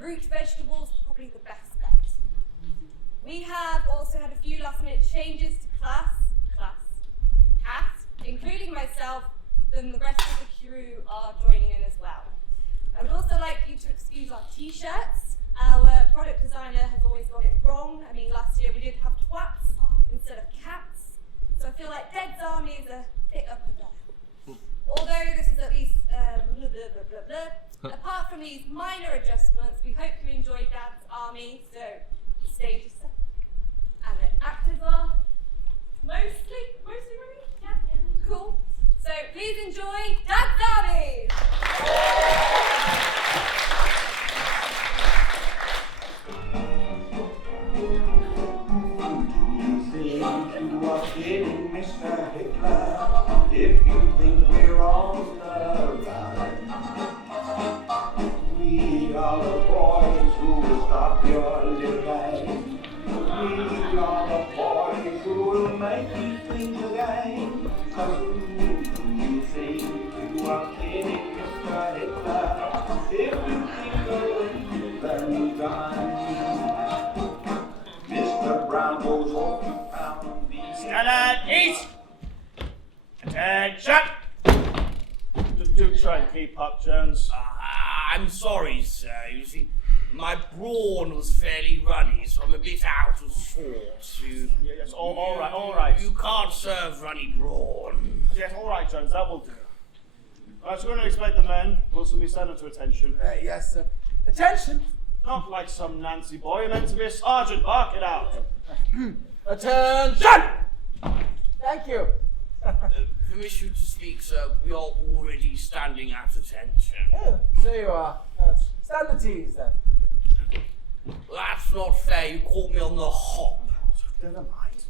root vegetables, probably the best bet. We have also had a few last-minute changes to cast, including myself, then the rest of the crew are joining in as well. I would also like you to excuse our t-shirts. Our product designer has always got it wrong. I mean, last year we did have twats instead of cats, so I feel like Dead's Army is a bit up there. Although this is at least blah, blah, blah, blah, blah. Apart from these minor adjustments, we hope you enjoy Dad's Army, so the stage is set. And the actors are mostly ready? Yeah? Cool. So please enjoy Dad's Army! Kidding, Mr. Hitler, if you think we're on the run. We are the boys who will stop your little game. We are the boys who will make you think again. So who you think you are kidding, Mr. Hitler, if you think you're very done. Mr. Brown goes off and found the Stand at ease! Attention! Do try and keep up, Jones. I'm sorry, sir. You see, my brawn was fairly runny, so I'm a bit out of sorts. Yes, all right. You can't serve runny brawn. Yes, all right, Jones, that will do. I was going to expect the men. Will somebody stand up to attention? Yes, sir. Attention! Not like some Nancy boy. You're meant to be a sergeant. Bark it out. Attention! Thank you. Permission to speak, sir. We are already standing at attention. Oh, so you are. Stand at ease, then. Well, that's not fair. You caught me on the hop. Never mind.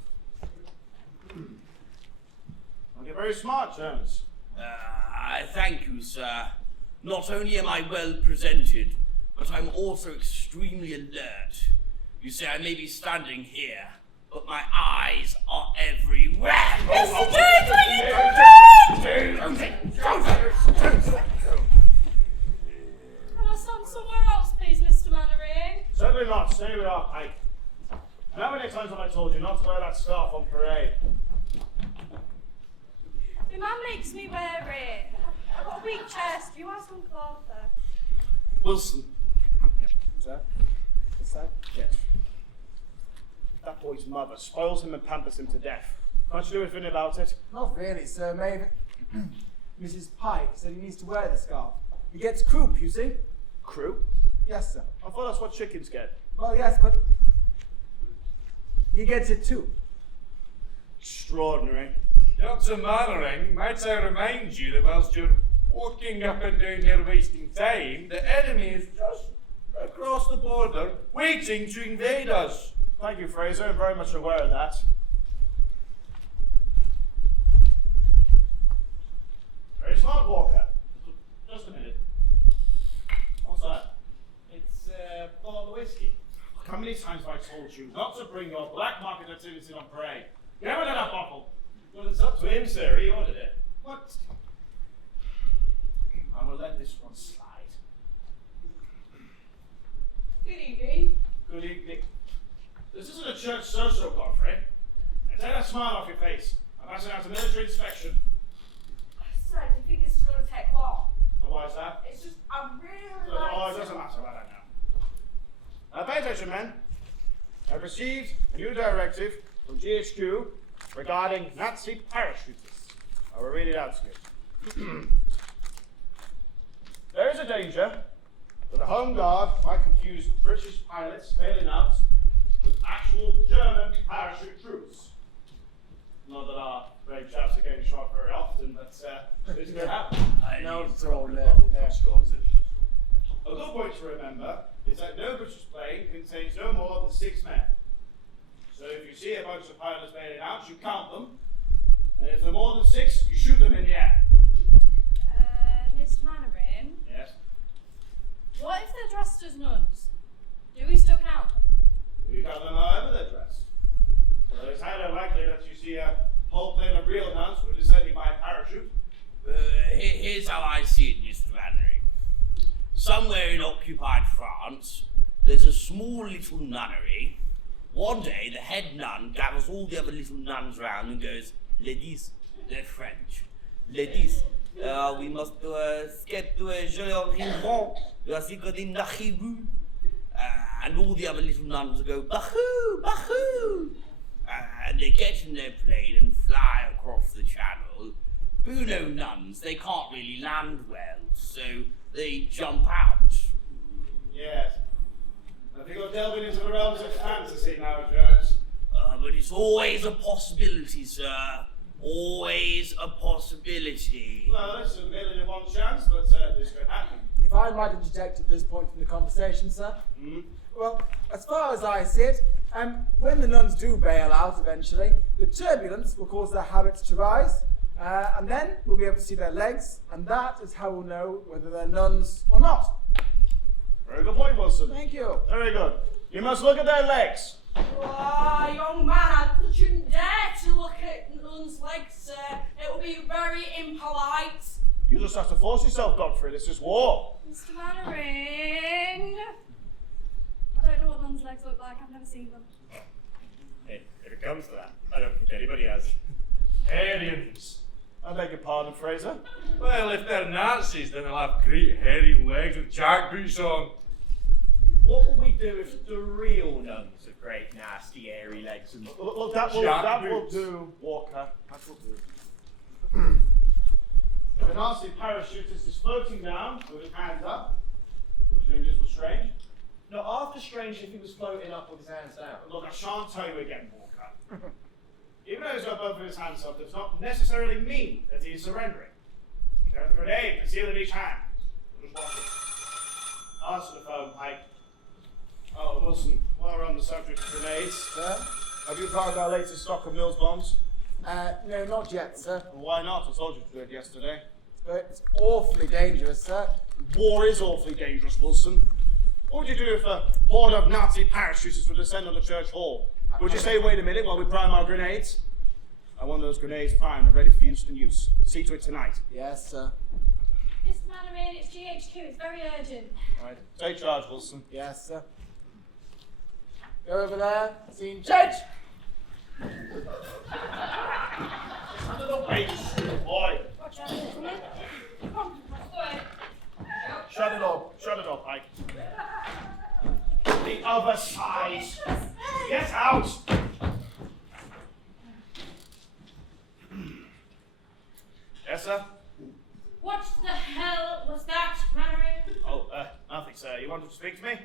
Well, you're very smart, Jones. I thank you, sir. Not only am I well presented, but I'm also extremely alert. You see, I may be standing here, but my eyes are everywhere. Mr. Jones, what are you doing? Can I stand somewhere else, please, Mr. Mannering? Certainly not. Stay with our Pike. And how many times have I told you not to wear that scarf on parade? The man makes me wear it. I've got a weak chest. You have some cloth there. Wilson. Sir? This side? Yes. That boy's mother spoils him and pampers him to death. Can't you do anything about it? Not really, sir. Maven. Mrs. Pike said he needs to wear the scarf. He gets croup, you see? Croup? Yes, sir. I thought that's what chickens get. Well, yes, but he gets it too. Extraordinary. Dr. Mannering, might I remind you that whilst you're walking up and down here wasting time, the enemy is just across the border, waiting to invade us. Thank you, Fraser. I'm very much aware of that. Very smart, Walker. Just a minute. What's that? It's a bottle of whiskey. How many times have I told you not to bring your black market activity on parade? Get rid of that bottle. Well, it's up to him, sir. He ordered it. What? I will let this one slide. Good evening. Good evening. This isn't a church so-so, Godfrey. And take that smile off your face. I'm asking out a military inspection. Sir, do you think this is going to take long? And why is that? It's just, I really Oh, like it doesn't matter, I don't know. Now pay attention, men. I've received a new directive from GHQ regarding Nazi parachutists. I will read it out to you. There is a danger that the Home Guard might confuse British pilots failing out with actual German parachute troops. Not that our brave chaps are getting shot very often, but this could happen. No, it's all A good point to remember is that no British plane contains no more than 6 men. So if you see a bunch of pilots bailing out, you count them, and if they're more than 6, you shoot them in the air. Mr. Mannering, Yes? what if they're dressed as nuns? Do we still count them? You count them however they're dressed. So it's highly likely that you see a whole plane of real nuns who are descending by parachute. Here's how I see it, Mr. Mannering. Somewhere in occupied France, France, there's a small little nunnery. One day, the head nun gathers all the other little nuns round and goes, "Ladies," they're French, "Ladies, we must skip to a joli environnement, and all the other little nuns will go, "Bahoo, bahoo," and they get in their plane and fly across the channel. But you know, nuns, they can't really land well, so they jump out. Yes. I think you're delving into the realms of fantasy now, Jones. But it's always a possibility, sir. Always a possibility. Well, it's a 1,000,001 chance, but this could happen. If I might interject at this point in the conversation, sir. Well, as far as I see it, when the nuns do bail out eventually, the turbulence will cause their habits to rise, and then we'll be able to see their legs, and that is how we'll know whether they're nuns or not. Very good point, Wilson. Thank you. Very good. You must look at their legs. Oh, young man, I shouldn't dare to look at nuns' legs, sir. It will be very impolite. You just have to force yourself, Godfrey. This is war. Mr. Mannering. I don't know what nuns' legs look like. I've never seen them. Hey, if it comes to that, I don't think anybody has. Aryans. I beg your pardon, Fraser. Well, if they're Nazis, then they'll have great hairy legs with jackboots on. What will we do if the real nuns have great, nasty, hairy legs and Look, that will jackboots? do, Walker. That will do. The Nazi parachutist is floating down with his hands up. Would you think this was strange? No, after strange if he was floating up with his hands down. Look, I shan't tell you again, Walker. Even though he's got both of his hands up, does not necessarily mean that he is surrendering. He has a grenade concealed in each hand. We'll just watch it. Answer the phone, Pike. Oh, Wilson, while we're on the subject of grenades, Sir? have you found our latest stock of Mills bombs? No, not yet, sir. Well, why not? I told you to do it yesterday. But it's awfully dangerous, sir. War is awfully dangerous, Wilson. What would you do if a horde of Nazi parachutists would descend on the church hall? Would you say, wait a minute, while we prime our grenades? I want those grenades primed and ready for instant use. See to it tonight. Yes, sir. Mr. Mannering, it's GHQ. It's very urgent. Right. Take charge, Wilson. Yes, sir. Go over there. Scene change. Under the way, boy. Watch out, gentlemen. Come on, let's go in. Shut it off, Pike. The other side. Get out! Yes, sir? What the hell was that, Mannering? Oh, nothing, sir. You wanted to speak to me?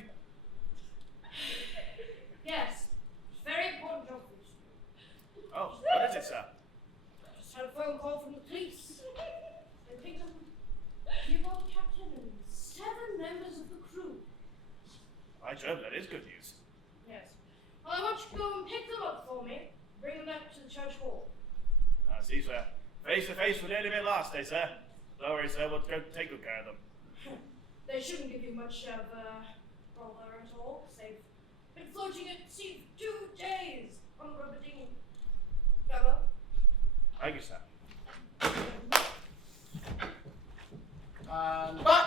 Yes. It's a very important job for you. Oh, what is it, sir? Just had a phone call from the police. They picked up a U-boat captain and 7 members of the crew. By Jove, that is good news. Yes. Well, I want you to go and pick them up for me. Bring them back to the church hall. I see, sir. Face to face with the enemy last day, sir. Don't worry, sir. We'll go take good care of them. They shouldn't give you much of bother at all. They've been floating at sea for 2 days on a rubber dinghy. Come Thank you, sir. And back.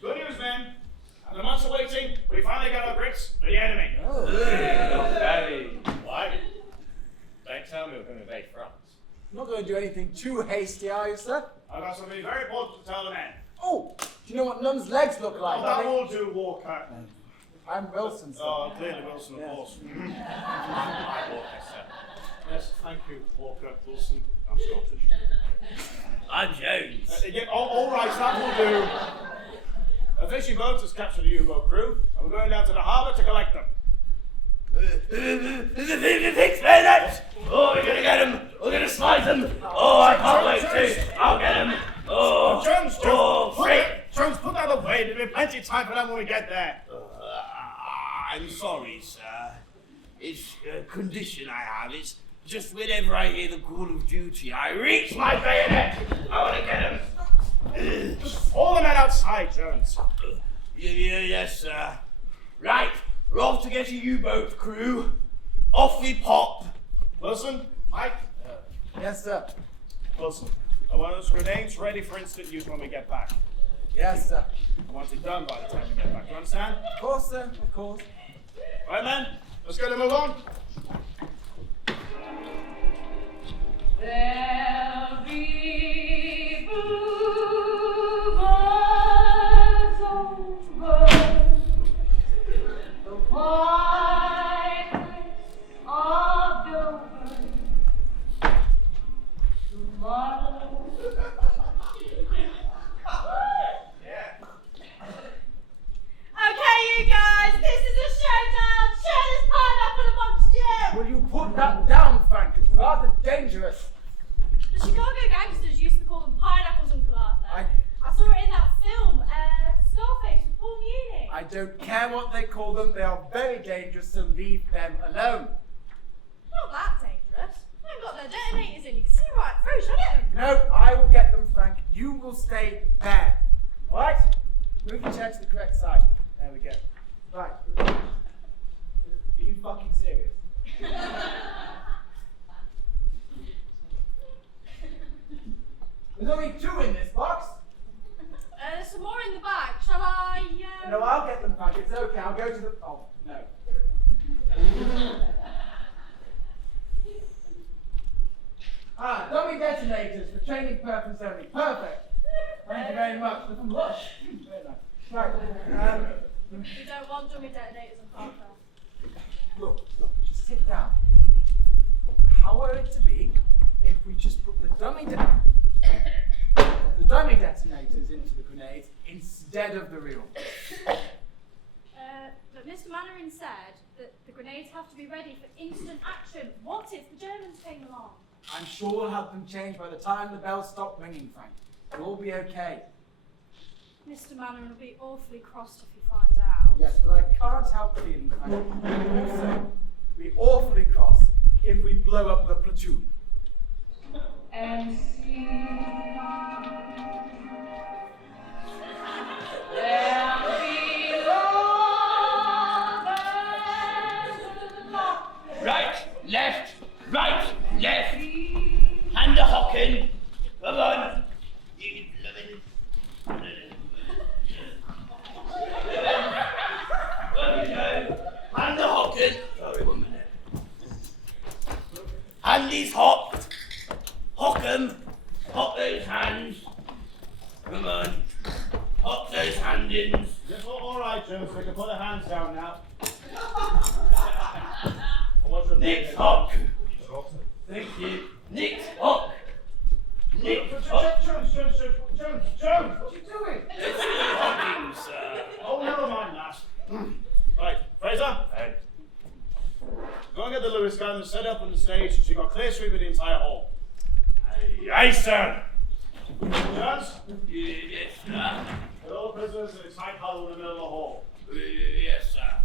Good news, men. After months of waiting, we finally got our grits with the enemy. Oh. Hey. Why? Don't tell me we're going to invade France. Not going to do anything too hasty, are you, sir? I've got something very important to tell the men. Oh, do you know what nuns' legs look like? Oh, that will do, Walker. I'm Wilson, sir. Oh, clearly Wilson, of Yes. course. I bought this, sir. Yes, thank you, Walker, Wilson. I'm Scottish. I'm Jones. Yeah, all right, that will do. A fishing boat has captured a U-boat crew, and we're going down to the harbour to collect them. Fix that! Oh, we're gonna get him! We're gonna slice him! Oh, I can't wait to! I'll get him! Oh, Jones, frick! put that away. There'll be plenty of time for them when we get there. I'm sorry, sir. It's a condition I have. It's just whenever I hear the call of duty, I reach my bayonet. I want to get him. All the men outside, Jones. Yes, sir. Right, we're off to get a U-boat crew. Off we pop. Wilson, Mike? Yes, sir. Wilson, I want those grenades ready for instant use when we get back. Yes, sir. I want it done by the time we get back. You understand? Of course, sir. Of course. All right, man. Let's get to move on. There'll be bluebirds over the white cliffs of Dover. Tomorrow. Okay, you guys, this is a showdown. Share this pineapple amongst you. Will you put that down, Frank? It's rather dangerous. The Chicago gangsters used to call them pineapples, Uncle Arthur. I saw it in that film, Scarface with Paul Muni. I don't care what they call them. They are very dangerous, so leave them alone. Not that dangerous. They've got their detonators in. You can see right through. Shall I get them? No, I will get them, Frank. You will stay there. All right? Move your chair to the correct side. There we go. Right. Are you fucking serious? There's only 2 in this box. There's some more in the bag. Shall I? No, I'll get them, Frank. It's okay. I'll go to the. Oh, no. Dummy detonators for training purposes only. Perfect. Thank you very much. They're from Lush. Very nice. Right. We don't want dummy detonators, Uncle Arthur. Look, just sit down. How were it to be if we just put the dummy detonators into the grenades instead of the real? But Mr. Mannering said that the grenades have to be ready for instant action. What if the Germans came along? I'm sure we'll have them changed by the time the bells stop ringing, Frank. It'll all be okay. Mr. Mannering will be awfully cross if he finds out. Yes, but I can't help feeling, Frank. Also, be awfully cross if we blow up the platoon. And see there'll be lovers Right, left, right, left. Hand the hockin. Come on. You loving. Hand the hockin. Sorry, 1 minute. Hand these hocked. Hock 'em. Hock those hands. Come on. Hock those handins. Yes, all right, Jones. We can put the hands down now. Nick's hock. Thank you. Nick's hock. Nick's hock. Jones, what are you doing? It's hocking, sir. Oh, never mind that. Right, Fraser. Hey. Go and get the Lewis gun set up on the stage so you got clear sweep of the entire hall. Aye, sir. Jones, Yes, sir. put all the prisoners in a tight huddle in the middle of the hall. Yes, sir.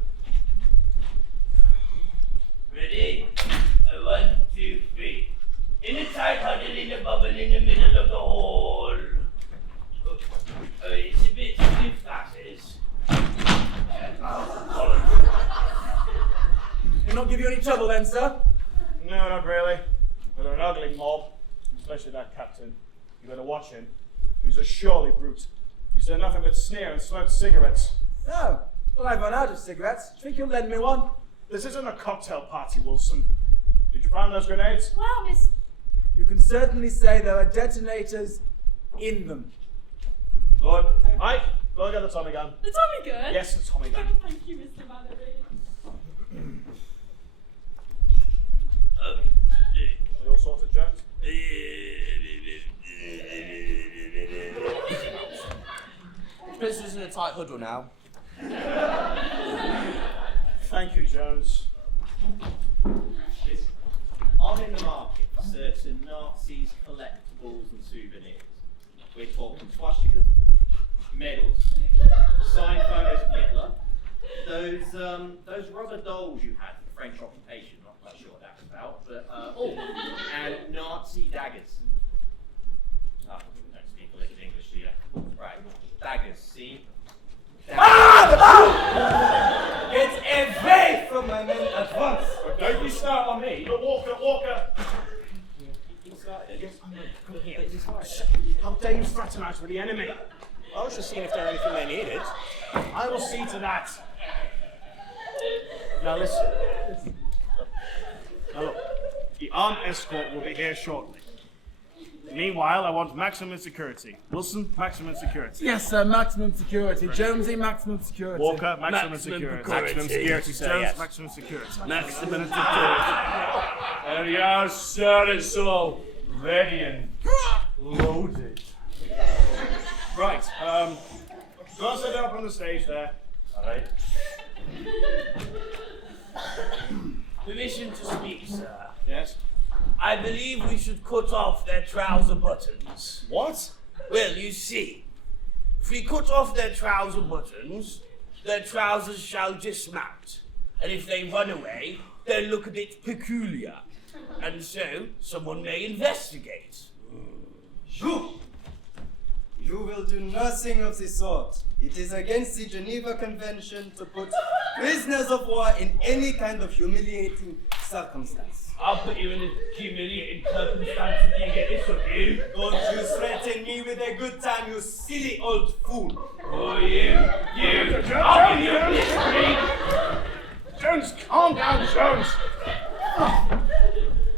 Ready? 1, 2, 3. In the tight huddle in the bubble in the middle of the hall. It's a bit stiff, that is. Did not give you any trouble then, sir? No, not really. But they're an ugly mob, especially that captain. You better watch him. He's a surely brute. He said nothing but sneer and smoked cigarettes. No. Well, I've run out of cigarettes. Think you'll lend me one? This isn't a cocktail party, Wilson. Did you find those grenades? Well, Miss. You can certainly say there are detonators in them. Good. Mike, go and get the Tommy gun. The Tommy gun? Yes, the Tommy gun. Thank you, Mr. Mannering. Are you all sorted, Jones? Prisoners in a tight huddle now. Thank you, Jones. On in the market certain Nazis, collectibles and souvenirs. We're talking swastikas, medals, signed photos of Hitler, those rubber dolls you had for the French occupation, not quite sure what that was about, but and Nazi daggers. Ah, don't speak a little English, do you? Right, daggers, see? Get away from my men at once! Don't you start on me. But Walker. stay fraternized with the enemy. I was just seeing if there are anything they needed. I will see to that. Now listen. Now look, the armed escort will be here shortly. Meanwhile, I want maximum security. Wilson, maximum security. Yes, sir, maximum security. Jonesy, maximum security. Walker, maximum Maximum security. security. Maximum security, sir. Jones, Yes. Maximum security. Maximum security. There you are, sir. It's all ready and loaded. Right. Go sit up on the stage there. All right. Permission to speak, sir. Yes. I believe we should cut off their trouser buttons. What? Well, you see, if we cut off their trouser buttons, their trousers shall dismount. And if they run away, they'll look a bit peculiar. And so, someone may investigate. You will do nothing of the sort. It is against the Geneva Convention to put prisoners of war in any kind of humiliating circumstance. I'll put you in a humiliating circumstance if you get this of you. Don't you threaten me with a good time, you silly old fool. Oh, you. I'll give you a mystery. Jones, calm down, Jones.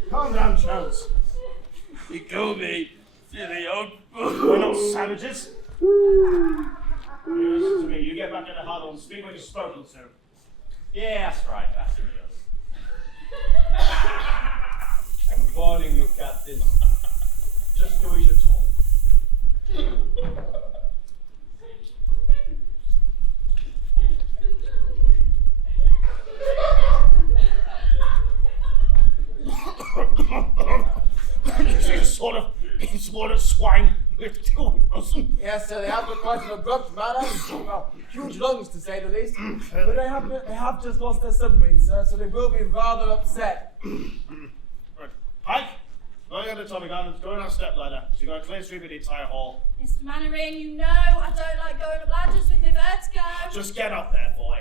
Calm down, Jones. You call me silly old We're fool. not savages. You listen to me. You get back in the huddle and speak when you're spoken to. Yeah, that's right. That's me. I'm warning you, Captain. Just do as you're told. Sort of swine with two Wilson. Yes, sir, they have got quite an abrupt manner. Well, huge lungs, to say the least. But they have just lost their submarine, sir, so they will be rather upset. Right. Pike, go get the Tommy gun and go on our step ladder. So you got a clear street with the entire hall. Mr. Mannering, you know I don't like going up ladders with my vertigo. Just get up there, boy.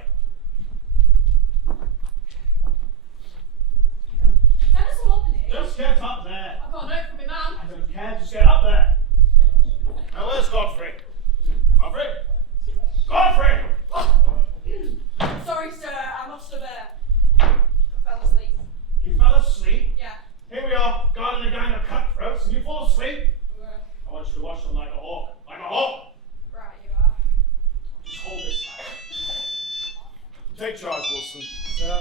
That is lovely. Just get up there. I can't know from my mum. I don't care, just get up there. Now where's Godfrey? Godfrey? Godfrey! Sorry, sir, I must have fell asleep. You fell asleep? Yeah. Here we are, guarding a gang of cutthroats, and you fall asleep? I want you to watch them like a hawk. Like a hawk! Right, you are. Just hold this side. Take charge, Wilson. Sir.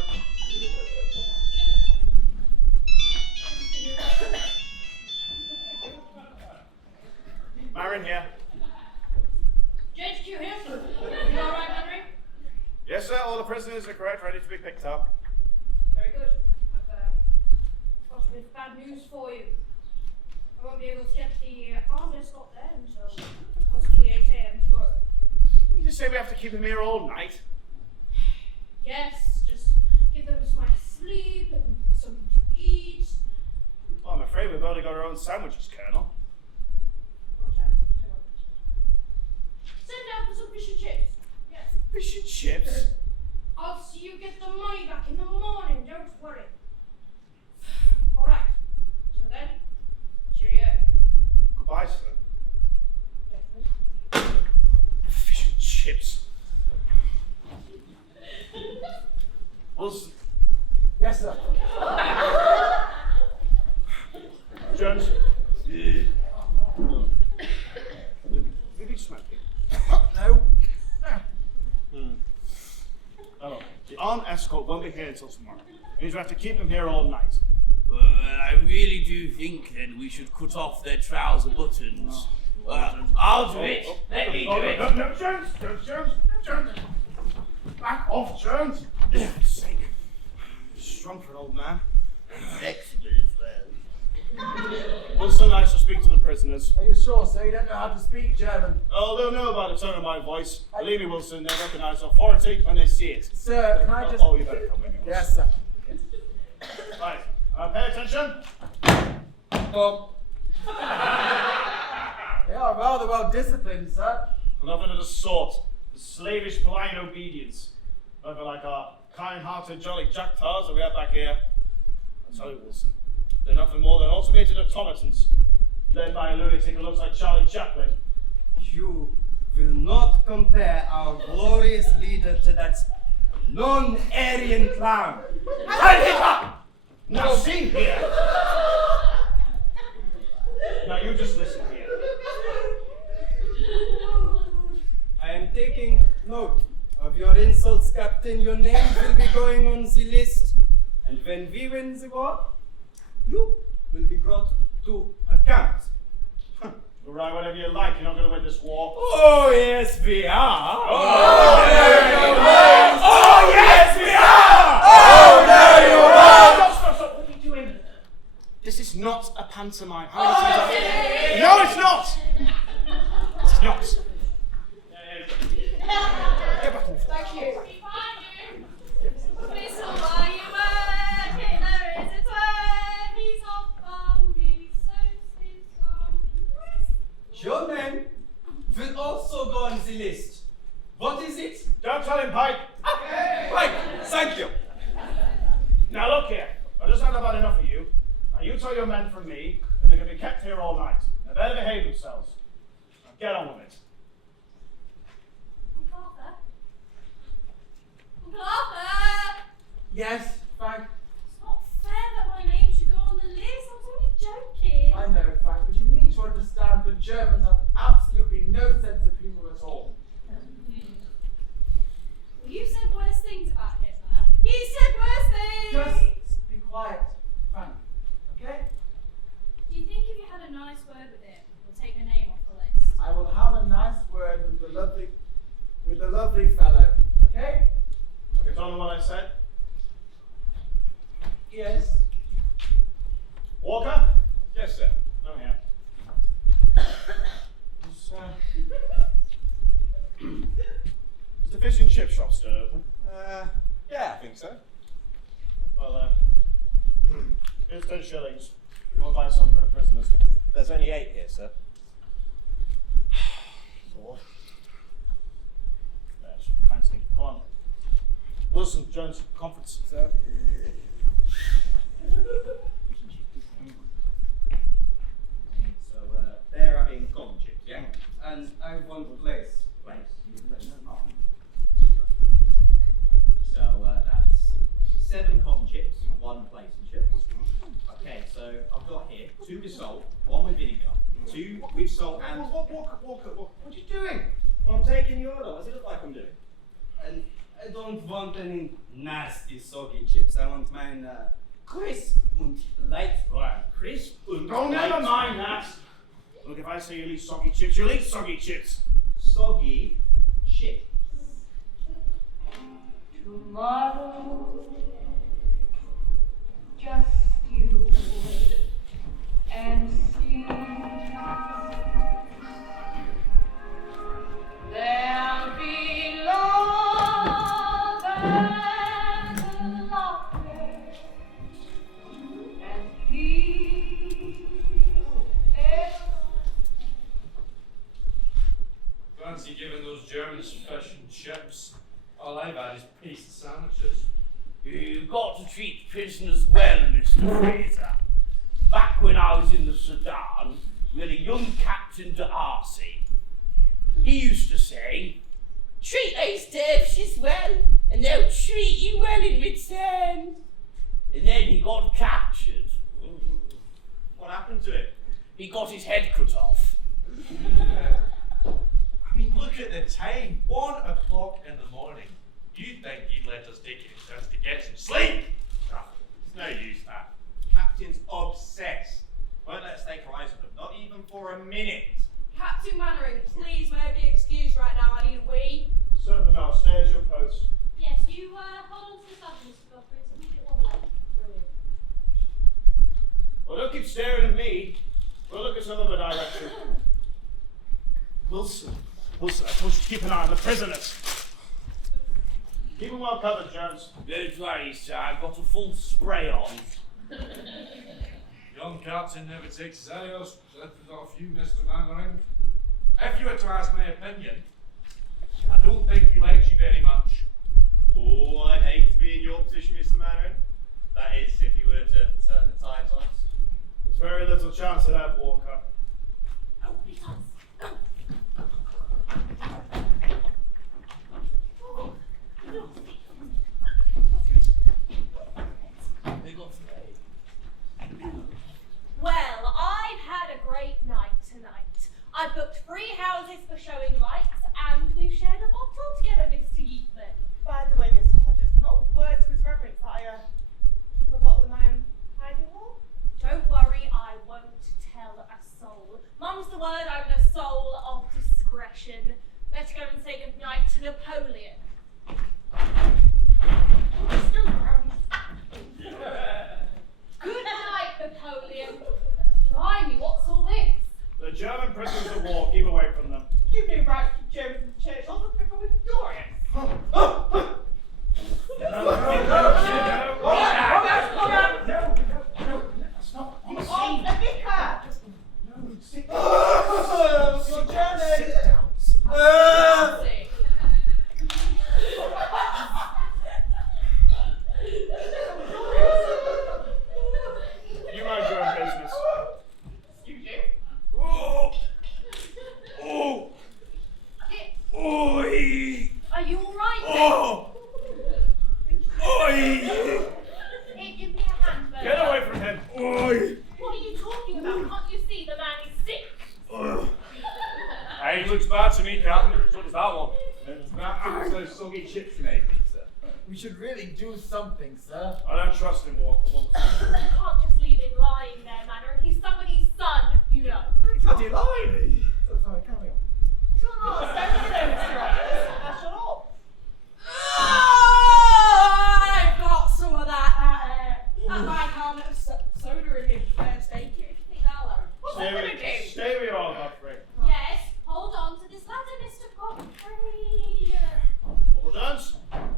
Marin here. JHQ here. You alright, Mannering? Yes, sir, all the prisoners are correct, ready to be picked up. Very good. I've got a bit of bad news for you. I won't be able to get the armed escort there until possibly 8 a.m. tomorrow. You just say we have to keep him here all night. Yes, just give them some nice sleep and something to eat. Well, I'm afraid we've only got our own sandwiches, Colonel. What time is it? Hang on. Send out for some fish and chips. Yes. Fish and chips? I'll see you get the money back in the morning, don't worry. Alright. Till then, cheerio. Goodbye, sir. Gentlemen. Fish and chips. Wilson. Yes, sir. Jones. Maybe smoking. No. Oh, the armed escort won't be here until tomorrow. It means we have to keep them here all night. Well, I really do think then we should cut off their trouser buttons. I'll do it. Let me do it. No, Jones. Back off, Jones. For God's sake. Strong for an old man. Flexible as well. Wilson, I shall speak to the prisoners. Are you sure, sir? You don't know how to speak German. Oh, they'll know by the tone of my voice. Believe me, Wilson, they recognize authority when they see it. Sir, can I just... Oh, you better come with me, Wilson. Yes, sir. Right, pay attention. They are rather well disciplined, sir. Nothing of the sort. The slavish, blind obedience. Nothing like our kind-hearted, jolly jacktaws that we have back here. I tell you, Wilson, they're nothing more than automated automatons. led by a lunatic who looks like Charlie Chaplin. You will not compare our glorious leader to that non-Aryan clown. Now see here. Now you just listen here. I am taking note of your insults, Captain. Your name will be going on the list. And when we win the war, you will be brought to account. You'll write whatever you like, you're not going to win this war. Oh, yes, we are. Oh, yes, we are! Oh, there you are! Stop, what are you doing? This is not a pantomime. How many times No, it's not! It's not. Get back in the Thank you. Whistle while you work, there is a twirl, he's off on me, so sits on me. Your name will also go on the list. What is it? Don't tell him, Pike. Right, thank you. Now look here. I just had about enough of you. Now you tell your men from me that they're going to be kept here all night. Now they're to behave themselves. Now get on with it. Uncle Arthur? Uncle Arthur! Yes, Frank. It's not fair that my name should go on the list. I was only joking. I know, Frank, but you need to understand that Germans have absolutely no sense of humour at all. Well, you said worse things about Hitler. He said worse things. Just be quiet, Frank. Okay? Do you think if you had a nice word with him, he'll take your name off the list? I will have a nice word with the lovely fellow. Okay? Have you told them what I said? Yes. Walker? Yes, sir. Come here. Is the fish and chip shop still open? Yeah, I think so. Well, here's 10 shillings. We'll buy some for the prisoners. There's only 8 here, sir. Four. Yes, fancy. Come on. Wilson, Jones, conference. Sir. So, they're having corn chips, yeah? And I want place. Place. So, that's 7 cotton chips, 1 place and chips. Okay, so I've got here 2 with salt, 1 with vinegar, 2 with salt and... Walker, what are you doing? Well, I'm taking your order. What does it look like I'm doing? And I don't want any nasty soggy chips. I want mine crisp and light. Right. Crisp and Oh, never mind that. Look, if I say you'll eat soggy chips, you'll eat soggy chips. Soggy chips. Tomorrow, just you and see. There'll be love and laughter and peace. Fancy giving those Germans fish and chips. All I've had is pizza sandwiches. You've got to treat prisoners well, Mr. Fraser. Back when I was in the Sudan, we had a young Captain D'Arcy. He used to say, "Treat these dervishes well, and they'll treat you well in return." And then he got captured. What happened to it? He got his head cut off. I mean, look at the time. 1 o'clock in the morning. You'd think he'd let us take it a chance to get some sleep. Ah, it's no use that. Captain's obsessed. Won't let us take our eyes off him, not even for a minute. Captain Mannering, please may I be excused right now? I need a wee. Certainly not. Stay at your post. Yes, you hold on to the saddle, Mr. Godfrey. It's a little bit wobbly. Brilliant. Well, don't keep staring at me. We'll look at some other direction. Wilson, I told you to keep an eye on the prisoners. Keep them well covered, Jones. Don't worry, sir, I've got a full spray on. Young captain never takes his adios. Except we've got a few, Mr. Mannering. If you were to ask my opinion, I don't think he likes you very much. Oh, I'd hate to be in your position, Mr. Mannering. That is, if you were to turn the tides on us. There's very little chance of that, Walker. Well, I've had a great night tonight. I've booked 3 houses for showing lights, and we've shared a bottle together, Mr. Yeatman. By the way, Mr. Hodges, not a word to his reverence that I keep a bottle in my own hiding hole. Don't worry, I won't tell a soul. Mum's the word, I'm the soul of discretion. Let's go and say goodnight to Napoleon. Good night, Napoleon. Blimey, what's all this? The German prisoners of war, keep away from them. You've no right to keep Germans in the church. I'll just pick up with furious. You are the vicar. Your journey. You mind your own business. You do. Oi! Are you all right then? Oh! Oi! Hey, give me a hand, Bert. Get away from him. Oi! What are you talking about? Can't you see the man is sick? Hey, he looks bad to me, Captain. So does that one. Perhaps those soggy chips made me, sir. We should really do something, sir. I don't trust him, Walker. You can't just leave him lying there, Manor. He's somebody's son, you know. It's bloody lying. So sorry, carry on. Shut up. Stay there, Mr. Hodges. Now shut up. I've got some of that my carton of soda in his first aid kit. Think that'll help. What's that going to do? Stay where you are, Godfrey. Yes, hold on to this ladder, Mr. Godfrey. All done?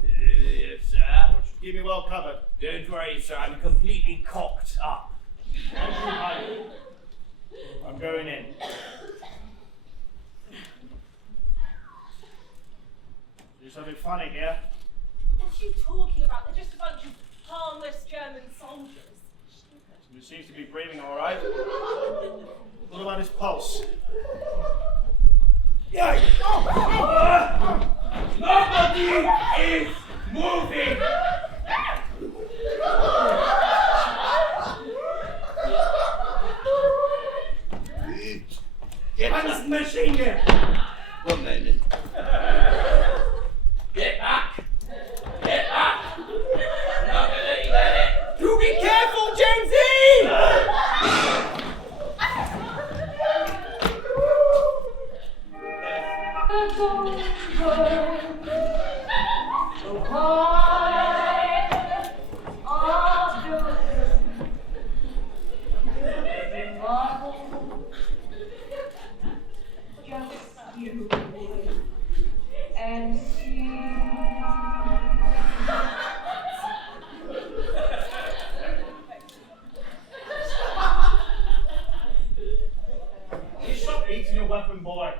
Yes, sir. Want you to keep me well covered. Don't worry, sir. I'm completely cocked up. I'm going in. Do something funny here. What are you talking about? They're just a bunch of harmless German soldiers. He seems to be breathing all right. What about his pulse? Nobody is moving! Get this machine gun! 1 moment. Get back! Get back! I'm not gonna let you at it! You be careful, Jamesy! You stop beating your weapon, boy.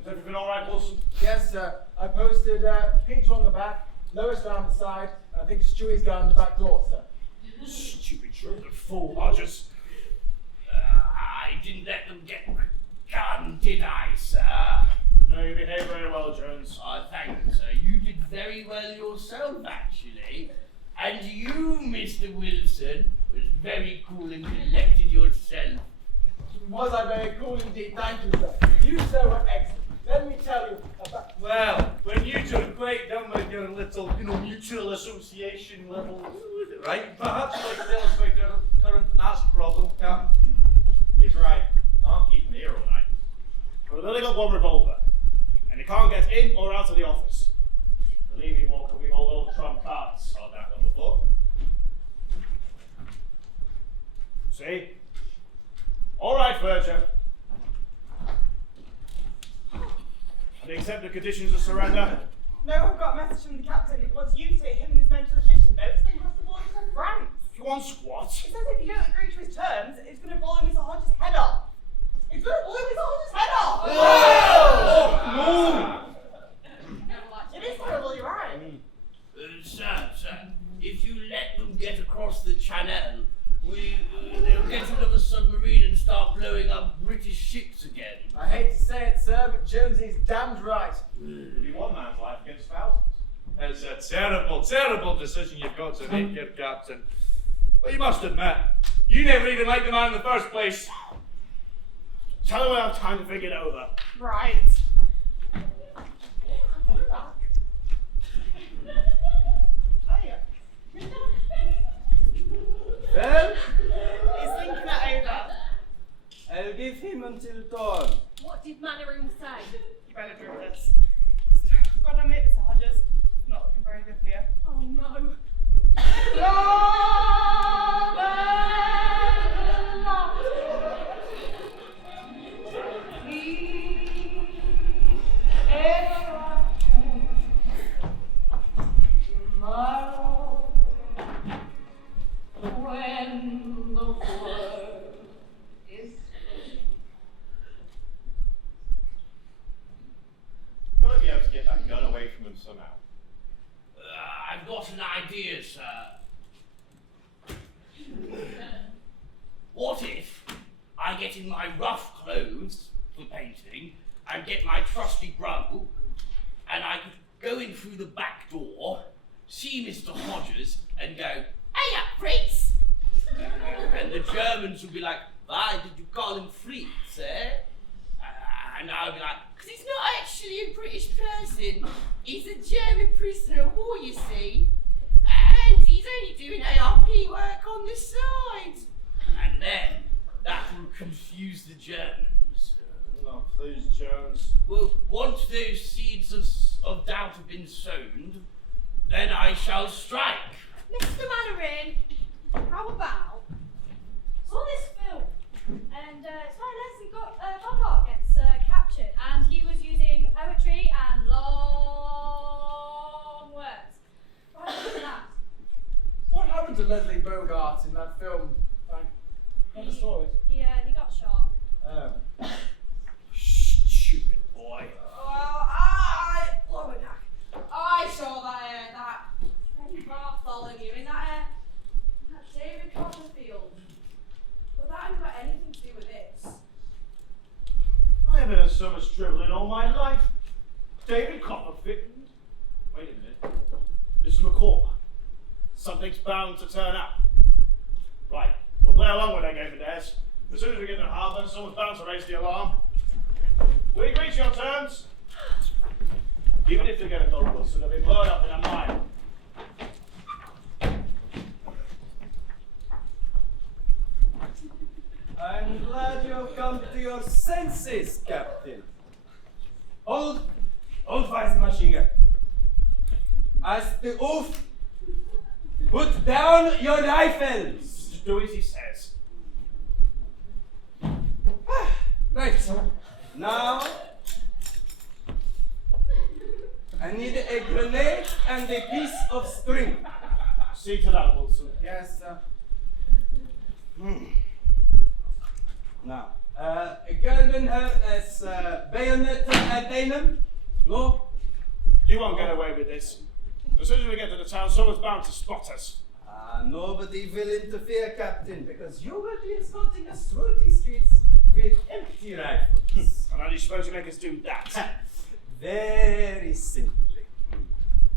Is everything all right, Wilson? Yes, sir. I posted Peter on the back, Lois down the side, and I think Stewie's down the back door, sir. Stupid German fool, Hodges. I didn't let them get the gun, did I, sir? No, you behaved very well, Jones. Thank you, sir. You did very well yourself, actually. And you, Mr. Wilson, was very cool and collected yourself. Was I very cool indeed? Thank you, sir. You, sir, were excellent. Let me tell you about... Well, when you two are quite done with your little, mutual association level, right? Perhaps you'd like to tell us about your current Nazi problem, Captain. He's right. Can't keep him here all night. We've only got one revolver, and you can't get in or out of the office. Believe me, Walker, we hold all the trump cards. Saw that one before. See? All right, Verger. Have you accept the conditions of surrender? No, I've got a message from the captain. He wants you to take him and his men to the fishing boats, then cross the border to France. He wants what? He says if you don't agree to his terms, it's going to blow Mr. Hodges' head off. It's going to blow Mr. Hodges' head off! Oh, It is terrible, you're right. Sir, if you let them get across the channel, they'll get rid of a submarine blowing up British ships again. I hate to say it, sir, but Jonesy's damned right. It'd be one man's life against thousands. It's a terrible, terrible decision you've got to make here, Captain. But you must admit, you never even liked the man in the first place. Tell him I have time to think it over. Right. Well, He's thinking that over. I'll give him until dawn. What did Mannering say? You better do this. I've got to admit, Mr. Hodges, not looking very good for you. Oh no. Gotta be able to get that gun away from him somehow. I've got an idea, sir. What if I get in my rough clothes for painting and get my trusty grubble, and I could go in through the back door, see Mr. Hodges, and go, "Hey up, Fritz!" And the Germans would be like, "Why did you call him Fritz, eh?" And I would be like, "Because he's not actually a British person. He's a German prisoner of war, you see. And he's only doing ARP work on the side." And then that will confuse the Germans. No, please, Jones. Well, once those seeds of doubt have been sown, then I shall strike. Mr. Mannering, how about saw this film and it's where Leslie Bogart gets captured and he was using poetry and long words. What happened to that? What happened to Leslie Bogart in that film? I never saw it. He got shot. Stupid boy. I saw that Freddie Bartholomew in that David Copperfield. But that hasn't got anything to do with this. I haven't heard so much drivel in all my life. David Copperfield. Wait a minute. Mr. McCall. Something's bound to turn up. Right, we'll play along with that game of theirs. As soon as we get to the harbour, someone's bound to raise the alarm. We agree to your terms. Even if you get a gold Wilson, they'll be blown up in a mile. I'm glad you have come to your senses, Captain. Hold Weissmaschine. As the oath, put down your rifles. Just do as he says. Right. Now, I need a grenade and a piece of string. See to that, Wilson. Yes, sir. Now, gelben her as bayonet at einem. No? You won't get away with this. As soon as we get to the town, someone's bound to spot us. Nobody will interfere, Captain, because you will be escorting us through these streets with empty rifles. And how do you suppose you make us do that? Very simply.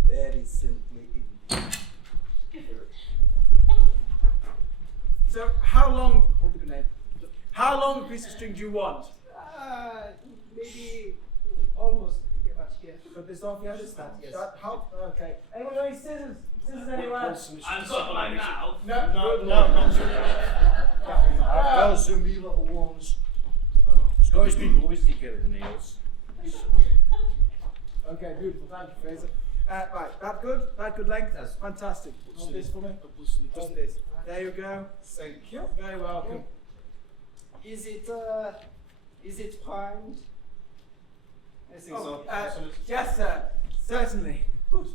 Very simply indeed. So, how long? Hold the grenade. How long a piece of string do you want? Maybe almost about here. Cut this off, yes? Just that, yes. How? Okay. Anyone got any scissors? Scissors anywhere? Wilson, it's I've just got mine something- now. No, No, not so I've got some wee little ones. Scottish people always take care of the nails. Okay, beautiful. Thank you, Fraser. Right, that good? That good length? That's fantastic. Hold this for me. Hold this. There you go. Thank you. Very welcome. Is it primed? I think so. Yes, sir. Certainly. Good.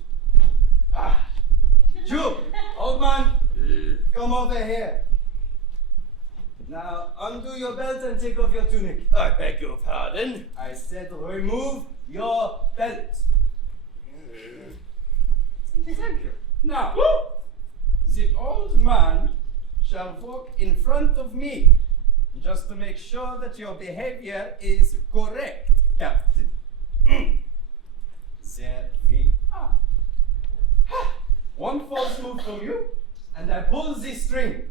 You, old man, come over here. Now, undo your belt and take off your tunic. I beg your pardon. I said remove your belt. Thank you. Now, the old man shall walk in front of me. just to make sure that your behavior is correct, Captain. There we are. One false move from you, and I pull the string.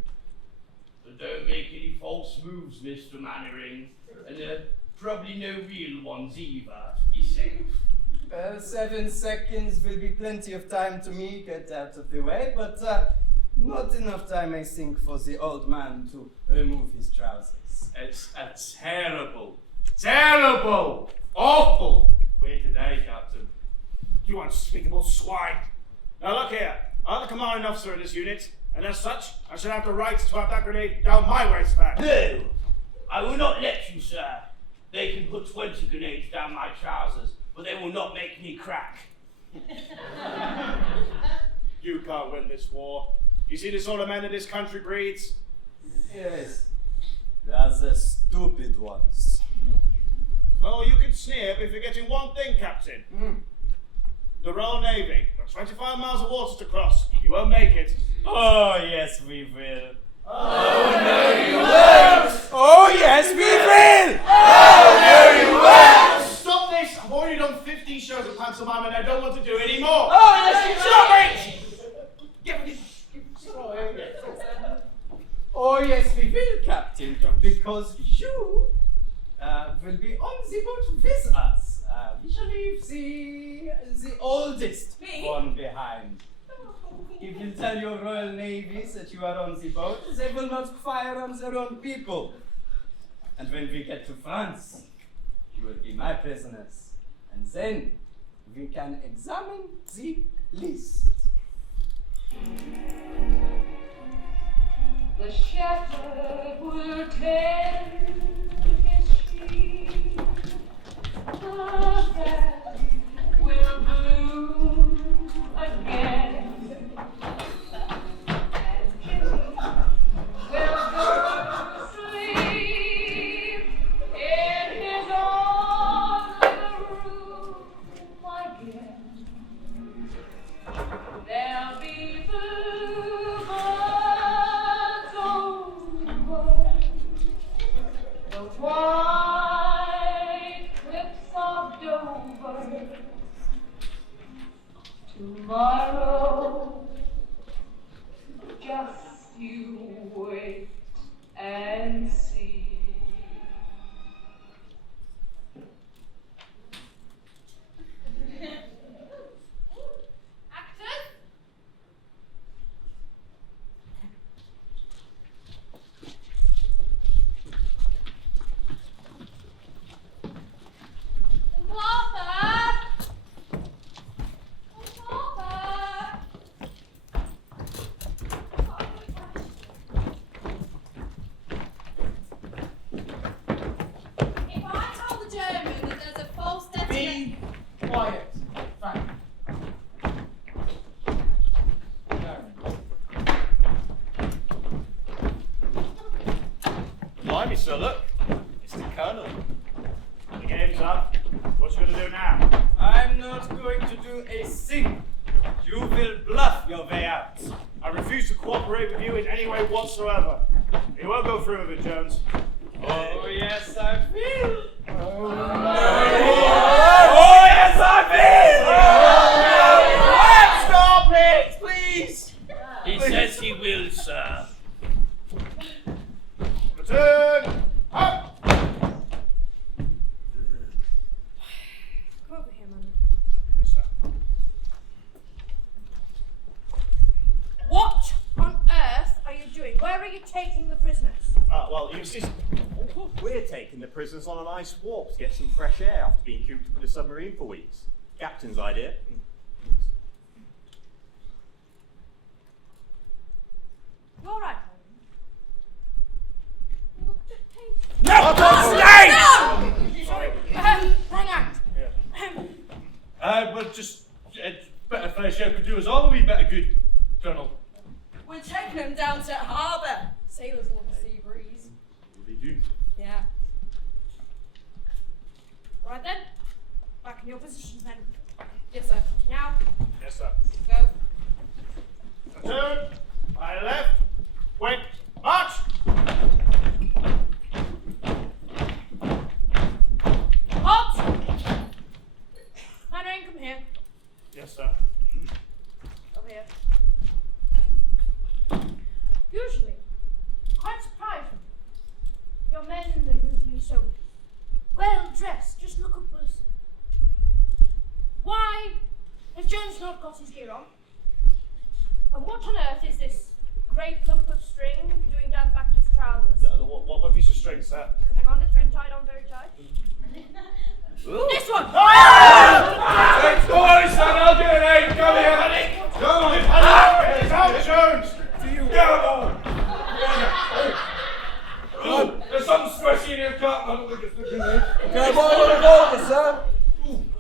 But don't make any false moves, Mr. Mannering. And probably no real ones either, to be safe. 7 seconds will be plenty of time to me get out of the way, but not enough time, I think, for the old man to remove his trousers. It's a terrible, terrible, awful way today, Captain. You unspeakable swine. Now look here, I'm the commanding officer of this unit, and as such, I should have the right to have that grenade down my waistband. No! I will not let you, sir. They can put 20 grenades down my trousers, but they will not make me crack. You can't win this war. You see the sort of men that this country breeds? Yes, rather stupid ones. Oh, you can sneer, but you're forgetting one thing, Captain. The Royal Navy. We've 25 miles of water to cross. You won't make it. Oh, yes, we will. Oh, no, you won't! Oh, yes, we will! Oh, no, you won't! Stop this! I've already done 15 shows of pantomime and I don't want to do any more. Oh, yes, stop it! Oh, yes, we will, Captain, because you will be on the boat with us. We shall leave the oldest one behind. If you tell your Royal Navies that you are on the boat, they will not fire on their own people. And when we get to France, you will be my prisoners. And then we can examine the list. The shepherd will tend his sheep. The valley will bloom again. And he will go to sleep in his own little room again. There'll be bluebirds over the white cliffs of Dover. Tomorrow, just you wait and see. Actors? Martha! Martha! If I tell the German that there's a false detonation... Be quiet. Frank. Blimey, sir, look. It's the Colonel. The game's up. What you gonna do now? I'm not going to do a thing. You will bluff your way out. I refuse to cooperate with you in any way whatsoever. You won't go through with it, Jones. Oh, yes, I will. Oh, yes, I Stop it, please! He says he will, sir. Return! Up! Come over here, Mum. Yes, sir. What on earth are you doing? Where are you taking the prisoners? Well, you see, We're taking the prisoners on a nice walk to get some fresh air after being cooped up in a submarine for weeks. Captain's idea. You're all right, Sorry. wrong act. Well, just better fresh air could do us all a wee bit of good, Colonel. We're taking them down to harbour. Sailors want the sea breeze. They do. Yeah. Right then. Back in your positions then. Yes, sir. Now, Yes, sir. go. Turn. My left. Wait. March! not got his gear on. And what on earth is this great lump of string doing down the back of his trousers? What piece of string, sir? Hang on, it's been tied on very tight. This one! Hey, boys, son, I'll get an egg. Come here, honey. Come on. It's out, Jones! Come on. Oh, there's something squishy in your cup. I don't think it's the grenade. Can I borrow your revolver, sir?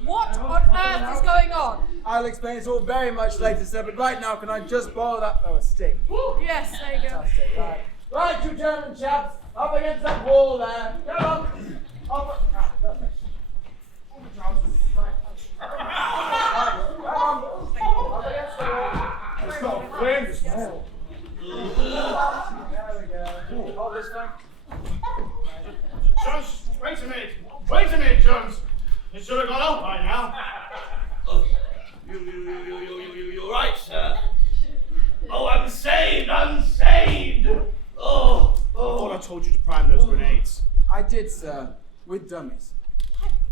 What on earth is going on? I'll explain it all very much later, sir, but right now, can I just borrow that? Oh, a stick. Yes, there you go. Fantastic, right. Right, you German chaps, up against that wall there. Come on. Up. Ah, perfect. All the trousers. Right. Come on. Up against the wall. It's not flames. There we go. Hold this thing. Jones, wait a minute! Wait a minute, Jones! It should have gone out by now. Oh, you're right, sir. Oh, I'm saved! I'm saved! Oh, I thought I told you to prime those grenades. I did, sir, with dummies.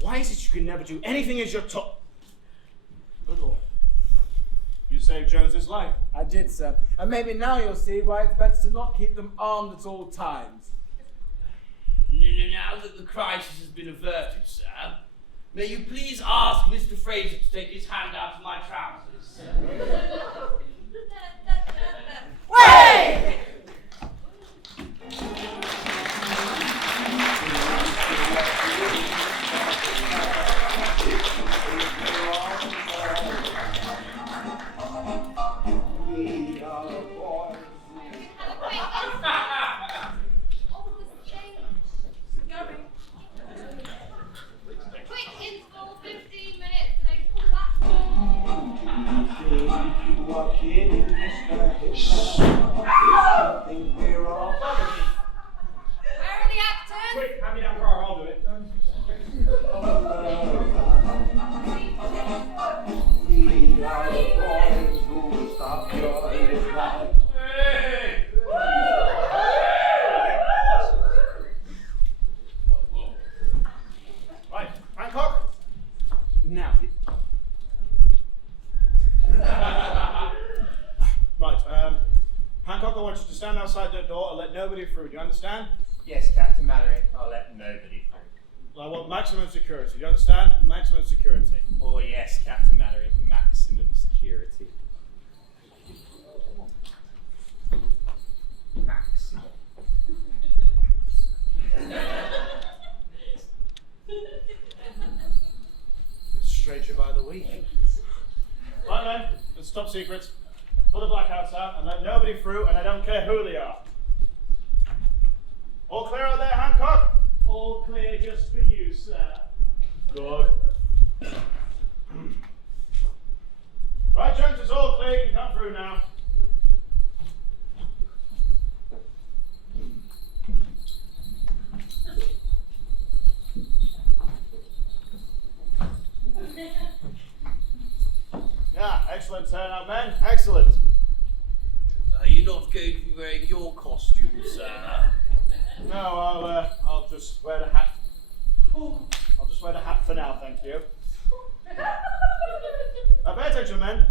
Why is it you can never do anything as you're taught? Good Lord. You saved Jones's life. I did, sir. And maybe now you'll see why it's better to not keep them armed at all times. Now that the crisis has been averted, sir, may you please ask Mr. Fraser to take his hand out of my trousers? Way! We are the boys. Quick interval, 15 minutes, and then come back. You are kidding, Mr. Hitler. I think we're all bugging. Where are the actors? Quick, hand me that car, I'll do it. We are the boys who will stop your little life. Hey! Right, Hancock. Now. Right, Hancock, I want you to stand outside that door and let nobody through. Do you understand? Yes, Captain Mallory, I'll let nobody through. I want maximum security. Do you understand? Maximum security. Oh yes, Captain Mallory, maximum security. Maximum. Stranger by the week. Right then, let's stop secrets. Put the blackouts out and let nobody through, and I don't care who they are. All clear out there, Hancock? All clear just for you, sir. Good. Right, Jones, it's all clear. You can come through now. Yeah, excellent turnout, men. Excellent. Are you not going to be wearing your costume, sir? No, I'll just wear the hat. I'll just wear the hat for now, thank you. Pay attention, men.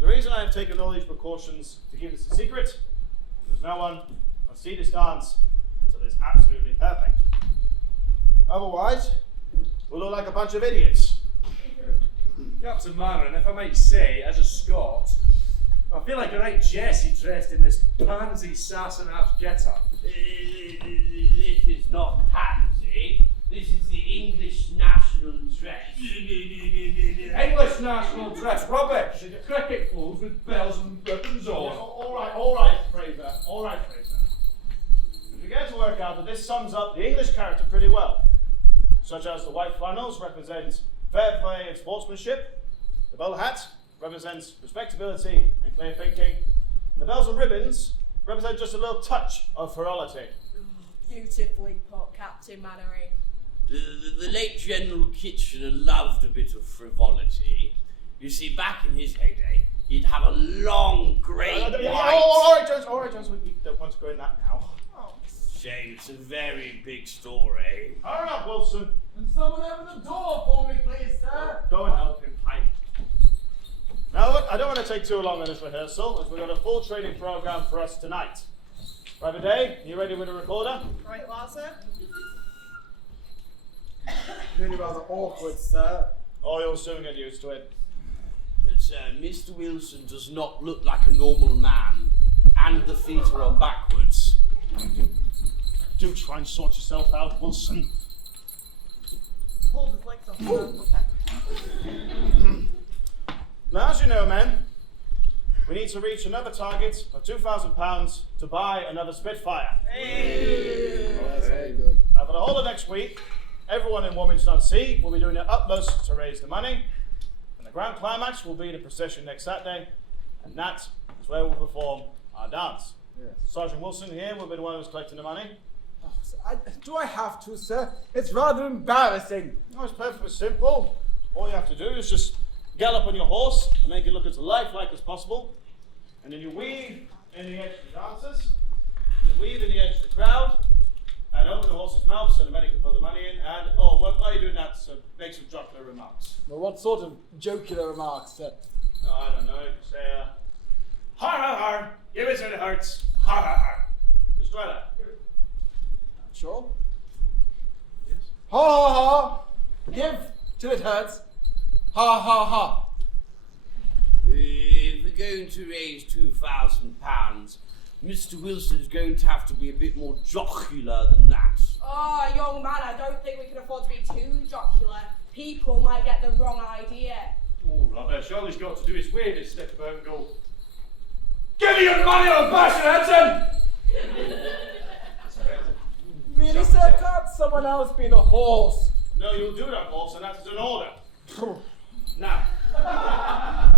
The reason I have taken all these precautions to keep this a secret is no one will see this dance until it's absolutely perfect. Otherwise, we'll look like a bunch of idiots. Captain Manning, if I might say, as a Scot, I feel like a right Jessie dressed in this pansy Sassenach get-up. This is not pansy. This is the English national dress. English national dress, rubbish! It's cricket clothes with bells and ribbons on. All right, Fraser. All right, Fraser. You begin to work out that this sums up the English character pretty well, such as the white flannels represent fair play and sportsmanship, the bowler hat represents respectability and clear thinking, and the bells and ribbons represent just a little touch of ferocity. Beautifully put, Captain Mannering. The late General Kitchener loved a bit of frivolity. You see, back in his heyday, he'd have a long, grey white... All right, Jones, we don't want to go in that now. Shame, it's a very big story. Hurry up, Wilson. Can someone open the door for me, please, sir? Go and help him, Pike. Now know, I don't want to take too long on this rehearsal, as we've got a full training program for us tonight. Private Day, you ready with the recorder? Right, well, sir. Really rather awkward, sir. Oh, you'll soon get used to it. But, Mr. Wilson does not look like a normal man, and the feet are on backwards. Do try and sort yourself out, Wilson. Hold his legs up. Now, as you know, men, we need to reach another target of £2,000 to buy another Spitfire. Very good. Now, for the whole of next week, everyone in Warminster-on-Sea will be doing their utmost to raise the money, and the grand climax will be the procession next Saturday, and that is where we'll perform our dance. Yes. Sergeant Wilson here will be the one who's collecting the money. Oh, sir, do I have to, sir? It's rather embarrassing. No, it's perfectly simple. All you have to do is just gallop on your horse and make it look as lifelike as possible, and then you weave in the edge of the dancers, and you weave in the edge of the crowd, and open the horse's mouth so the men can put the money in, and, oh, while you're doing that, so make some jocular remarks. Well, what sort of jocular remarks, sir? Oh, I don't know, you can say, har har har, give it till it hurts, har har har. Just try that. Sure. Yes. Ha ha ha! Give till it hurts. Ha ha ha! If we're going to raise £2,000, Mr. Wilson is going to have to be a bit more jocular than that. Oh, young man, I don't think we can afford to be too jocular. People might get the wrong idea. Oh, rubbish. All he's got to do is wave his stick about and go, "Give me your money or bash your heads in!" Really, sir? Can't someone else be the horse? No, you'll do that, boss, and that's an order. Now,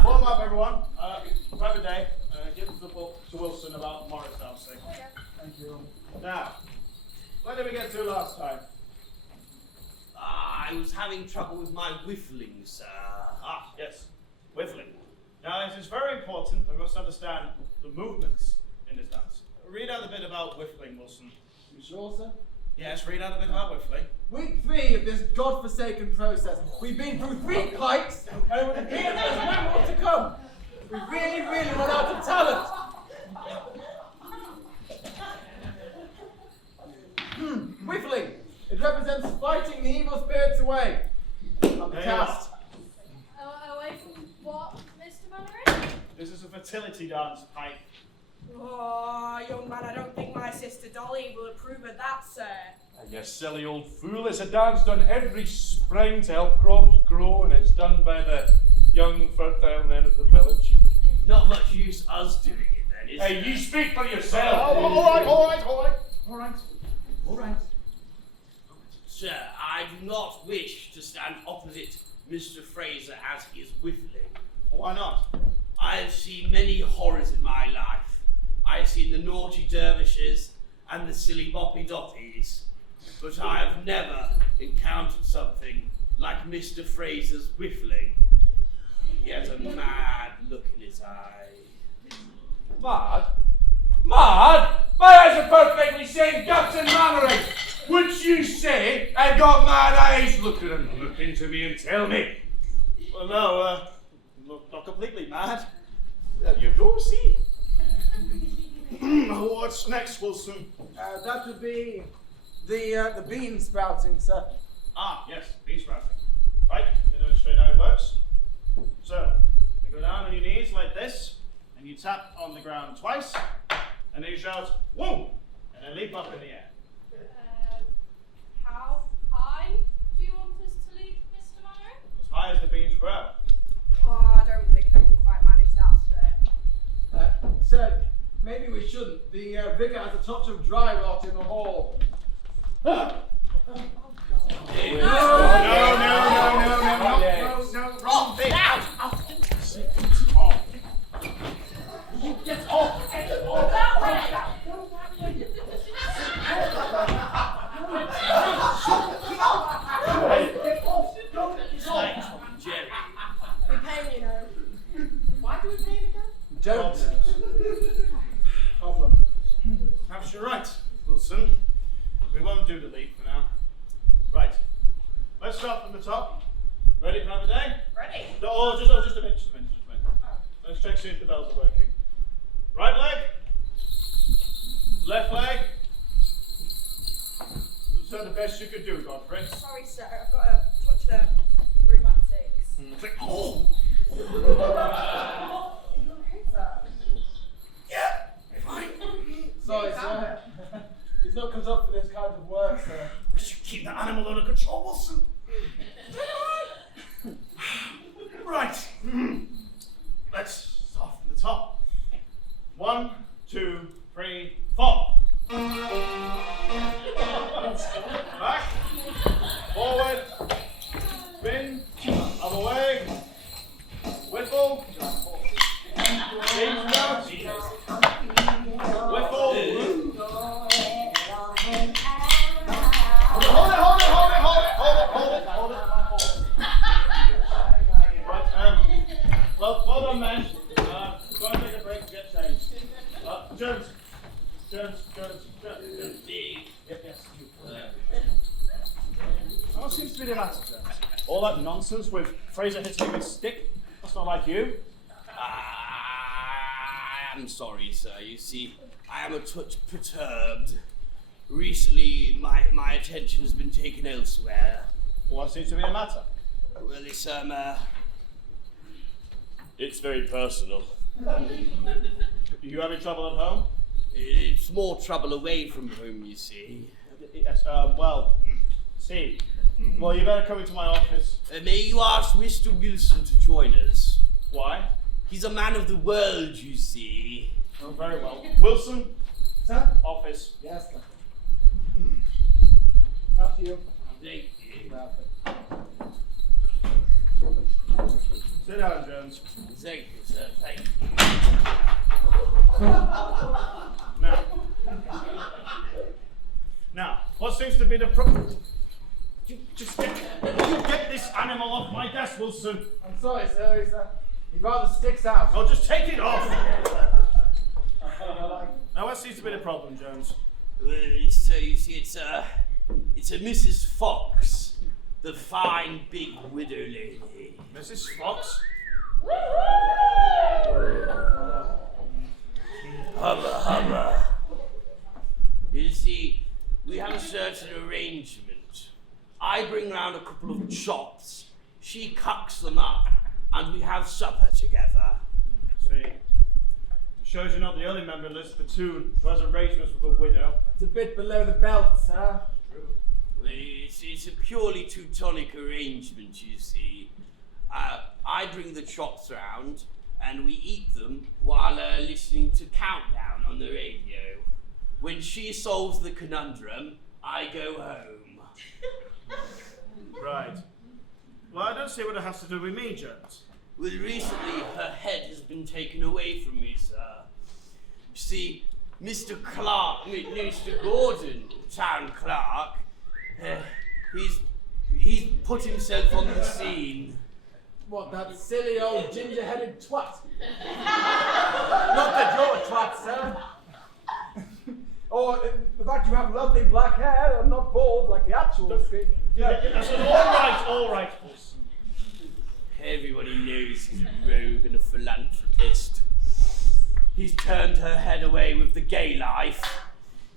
form up, everyone. Private Day, give the book to Wilson about Morris dancing. Thank you. Now, where did we get to last time? I was having trouble with my whiffling, sir. Ah, yes, whiffling. Now, it is very important we must understand the movements in this dance. Read out a bit about whiffling, Wilson. You sure, sir? Yes, read out a bit about whiffling. Week 3 of this godforsaken process. We've been through 3 pikes, and it would appear there's no more to come. We really run out of talent. Whiffling. It represents fighting the evil spirits away. On the There you cast. Away from what, Mr. Mannering? This is a fertility dance, Pike. Oh, young man, I don't think my sister Dolly will approve of that, sir. You silly old fool. It's a dance done every spring to help crops grow, and it's done by the young, fertile men of the village. Not much use us doing it then, is Hey, there? you speak for yourself. All right. Sir, I do not wish to stand opposite Mr. Fraser as he is whiffling. Why not? I have seen many horrors in my life. I have seen the naughty dervishes and the silly boppy doppies, but I have never encountered something like Mr. Fraser's whiffling. He has a mad look in his eye. Mad? Mad? My eyes are perfectly sane, Captain Mannering. Would you say I got mad eyes? Look at him, look into me and tell me. Well, no, not completely mad. There you go, see? What's next, Wilson? That would be the bean sprouting, sir. Ah, yes, bean sprouting. Right, let me demonstrate how it works. So, you go down on your knees like this, and you tap on the ground twice, and then you shout, "Woo!" and then leap up in the air. How high do you want us to leave, Mr. Mannering? As high as the beans grow. Oh, I don't think I can quite manage that, sir. Sir, maybe we shouldn't. The vicar has a touch of dry rot in the hall. No, wrong thing. Get off! Jerry. We pay, you know. Why do we pay him again? Don't. Problem. Perhaps you're right, Wilson. We won't do the leap for now. Right. Let's start from the top. Ready, Private Day? Ready? Oh, just a minute. Let's check see if the bells are working. Right leg. Left leg. Is that the best you could do, Godfrey? Sorry, sir. I've got a touch of rheumatics. Oh! Are you okay, sir? Yeah, fine. Sorry, sir. He's not cut up for this kind of work, sir. We should keep that animal under control, Wilson. Right. Let's start from the top. 1, 2, 3, 4. Back. Forward. Spin. Other way. Whiffle. Change down. Whiffle. Hold it. Right, well done, men. Go and take a break and get changed. Jones. Yes. What seems to be the matter, Jones? All that nonsense with Fraser hitting you with a stick? That's not like you. I am sorry, sir. You see, I am a touch perturbed. Recently, my attention has been taken elsewhere. What seems to be the matter? Well, It's very personal. You having trouble at home? it's more trouble away from home, you see. Yes, see. Well, you better come into my office. May you ask Mr. Wilson to join us? Why? He's a man of the world, you see. Oh, very well. Wilson, Sir? office. Yes, sir. After you. Thank you. Sit down, Jones. Thank you, sir. Thank you. Now, what seems to be the problem? Just get this animal off my desk, Wilson. I'm sorry, sir. He rather sticks out. Oh, just take it off. Now, what seems to be the problem, Jones? Well, you see, it's a Mrs. Fox, the fine big widow lady. Mrs. Fox? Hubba. You see, we have a certain arrangement. I bring round a couple of chops, she cucks them up, and we have supper together. See. Shows you're not the only member of this platoon who has arrangements with a widow. That's a bit below the belt, sir. True. Well, it's a purely Teutonic arrangement, you see. I bring the chops round, and we eat them while listening to Countdown on the radio. When she solves the conundrum, I go home. Right. Well, I don't see what it has to do with me, Jones. Well, recently her head has been taken away from me, sir. You see, Mr. Gordon, town clerk, he's put himself on the scene. What, that silly old ginger-headed twat? Not that you're a twat, sir. Or the fact you have lovely black hair and not bald like the actual screen. All right. Everybody knows he's a rogue and a philanthropist. He's turned her head away with the gay life.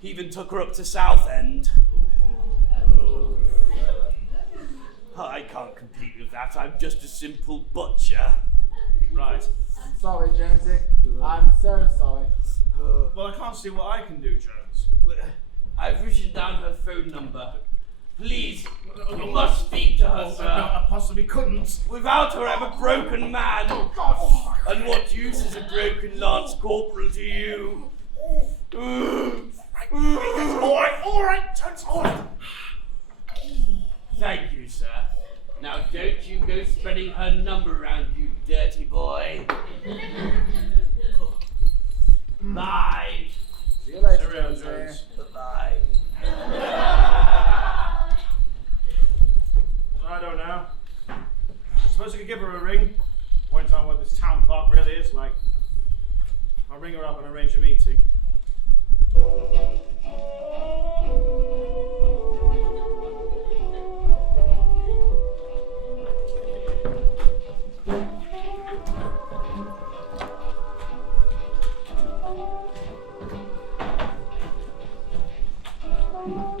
He even took her up to Southend. I can't compete with that. I'm just a simple butcher. Right. I'm sorry, Jonesy. I'm so sorry. Well, I can't see what I can do, Jones. Well, I've written down her phone number. Please, you must speak to her, sir. No, I possibly couldn't. Without her, I'm a broken man. And what use is a broken lance corporal to you? All right, Jones, all right. Thank you, sir. Now don't you go spreading her number around, you dirty boy. Bye. See you later, Cheerio, Jonesy. Jones. Bye. I don't know. I suppose I could give her a ring. Point out what this town clerk really is like. I'll ring her up and arrange a meeting. Hello?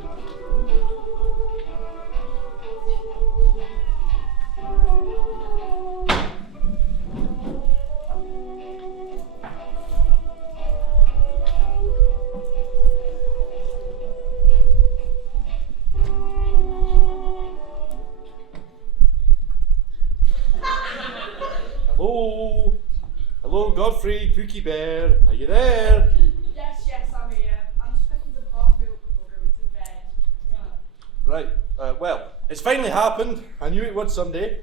Hello, Godfrey, Pookie Bear. Are you there? Yes, I'm here. I'm just making some hot milk before going to bed. Right, well, it's finally happened. I knew it would someday.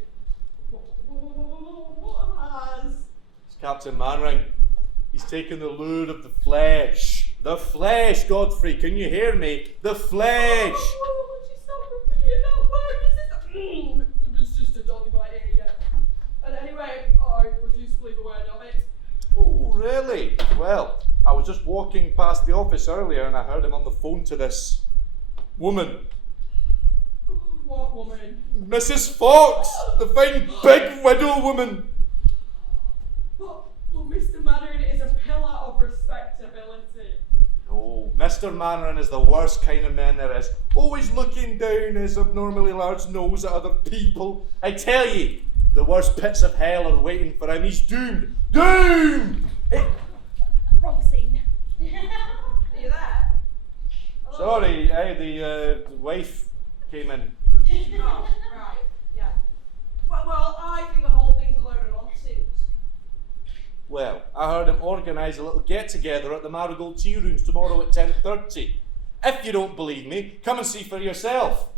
What has? It's Captain Manring. He's taken the lure of the flesh. The flesh, Godfrey, can you hear me? The flesh! Oh, would you stop repeating that word? It's just a dolly right here, yeah. And anyway, I refuse to believe a word of it. Oh, really? Well, I was just walking past the office earlier and I heard him on the phone to this woman. What woman? Mrs. Fox, the fine big widow woman. But Mr. Mannering is a pillar of respectability. No, Mr. Mannering is the worst kind of man there is. Always looking down his abnormally large nose at other people. I tell ye, the worst pits of hell are waiting for him. He's doomed. Doomed! Wrong scene. Are you there? Hello? Sorry, the wife came in. Oh, right, yeah. Well, I think the whole thing's a load of nonsense. Well, I heard him organise a little get-together at the Marigold Tea Rooms tomorrow at 10:30. If you don't believe me, come and see for yourself.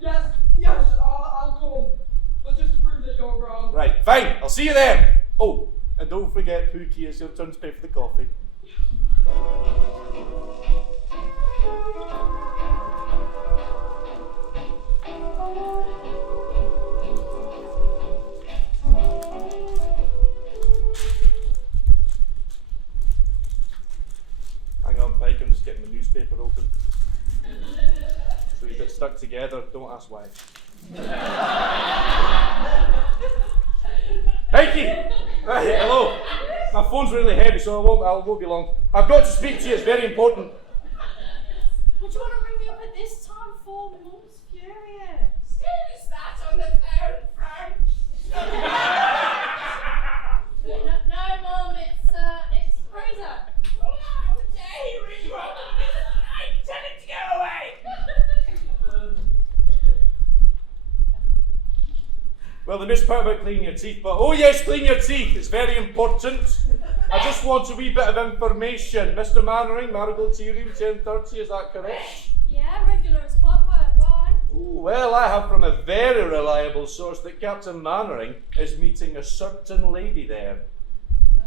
Yes, I'll go. But just to prove that you're wrong. Right, fine, I'll see you there. Oh, and don't forget, Pookie, it's your turn to pay for the coffee. Hang on, Pike, I'm just getting the newspaper open. So you get stuck together, don't ask why. Pikey! Right, hello. My phone's really heavy, so I won't be long. I've got to speak to you, it's very important. What do you want to ring me up at this time for? Mum's furious. Who's that on the phone, Frank? No, Mum, it's Fraser. How dare you ring you up? I tell him to go away. Well, they missed part about cleaning your teeth, but oh yes, clean your teeth, it's very important. I just want a wee bit of information. Mr. Mannering, Marigold Tea Room, 10:30, is that correct? Yeah, regular as clockwork. Why? Ooh, well, I have from a very reliable source that Captain Mannering is meeting a certain lady there. No,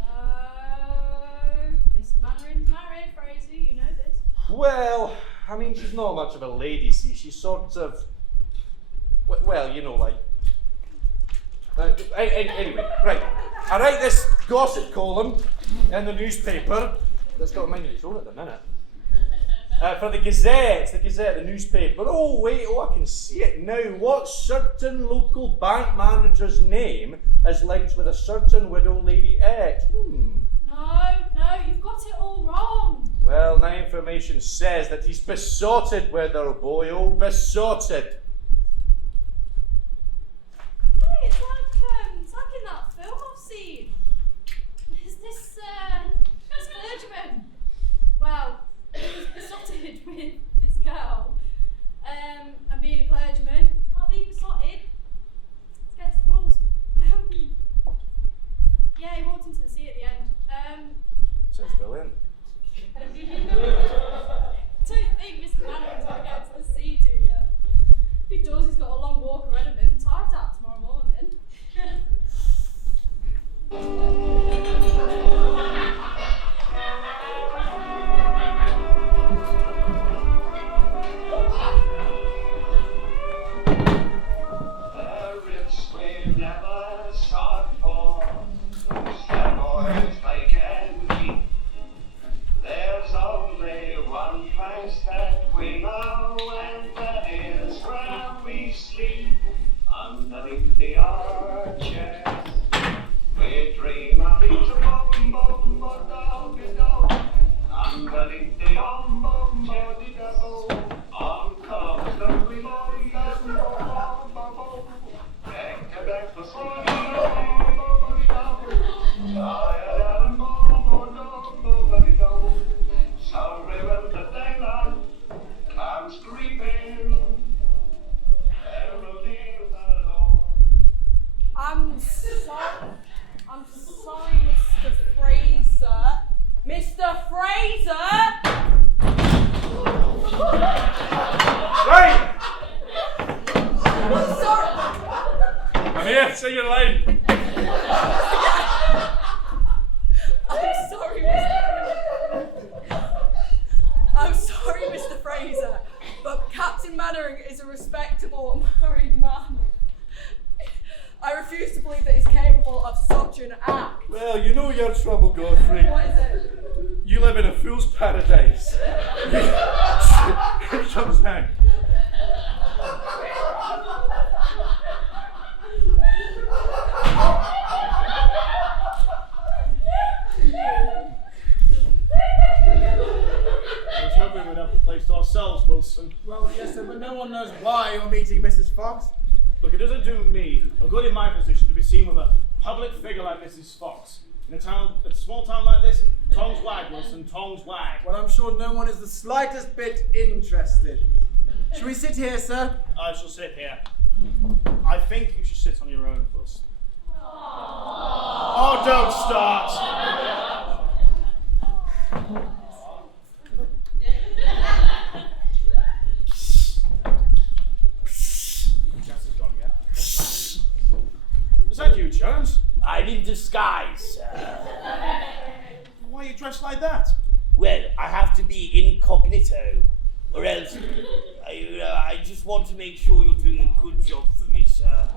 Mr. Mannering's married, Fraser. You know this. Well, I mean, she's not much of a lady, see, she's sort of, well, you know, like, anyway, right. I write this gossip column in the newspaper that's got mine in throat at the minute. For the Gazette, the newspaper. Oh, wait, I can see it now. What certain local bank manager's name is linked with a certain widow lady X? No, you've got it all wrong. Well, my information says that he's besotted with her, boy, oh, besotted. Hey, it's like in that film I've seen. There's this clergyman. Well, he was besotted with this girl. And being a clergyman, can't be besotted. It's against the rules. Yeah, he walked into the sea at the end. Sounds brilliant. Don't think Mr. Mannering's going to get to the sea, do you? If he does, he's got a long walk ahead of him. Tide's out tomorrow morning. The rich we never sought for, boys they can keep. There's only one place that we know, and that is where we sleep. Underneath the arches, we dream of each I'm sorry, Mr. Fraser. Mr. Fraser! Right! I'm sorry. I'm here, say your line. I'm sorry, Mr. Fraser, but Captain Mannering is a respectable married man. I refuse to believe that he's capable of such an act. Well, you know your trouble, Godfrey. What is it? You live in a fool's paradise. Here comes now. I was hoping we'd have the place to ourselves, Wilson. Well, yes, sir, but no one knows why you're meeting Mrs. Fox. Look, it doesn't do me or good in my position to be seen with a public figure like Mrs. Fox. In a small town like this, tongues wag, Wilson, tongues wag. Well, I'm sure no one is the slightest bit interested. Shall we sit here, sir? I shall sit here. I think you should sit on your own first. Oh, don't start! Jess is gone again. Was that you, Jones? I'm in disguise, sir. Why are you dressed like that? Well, I have to be incognito, or else I just want to make sure you're doing a good job for me, sir.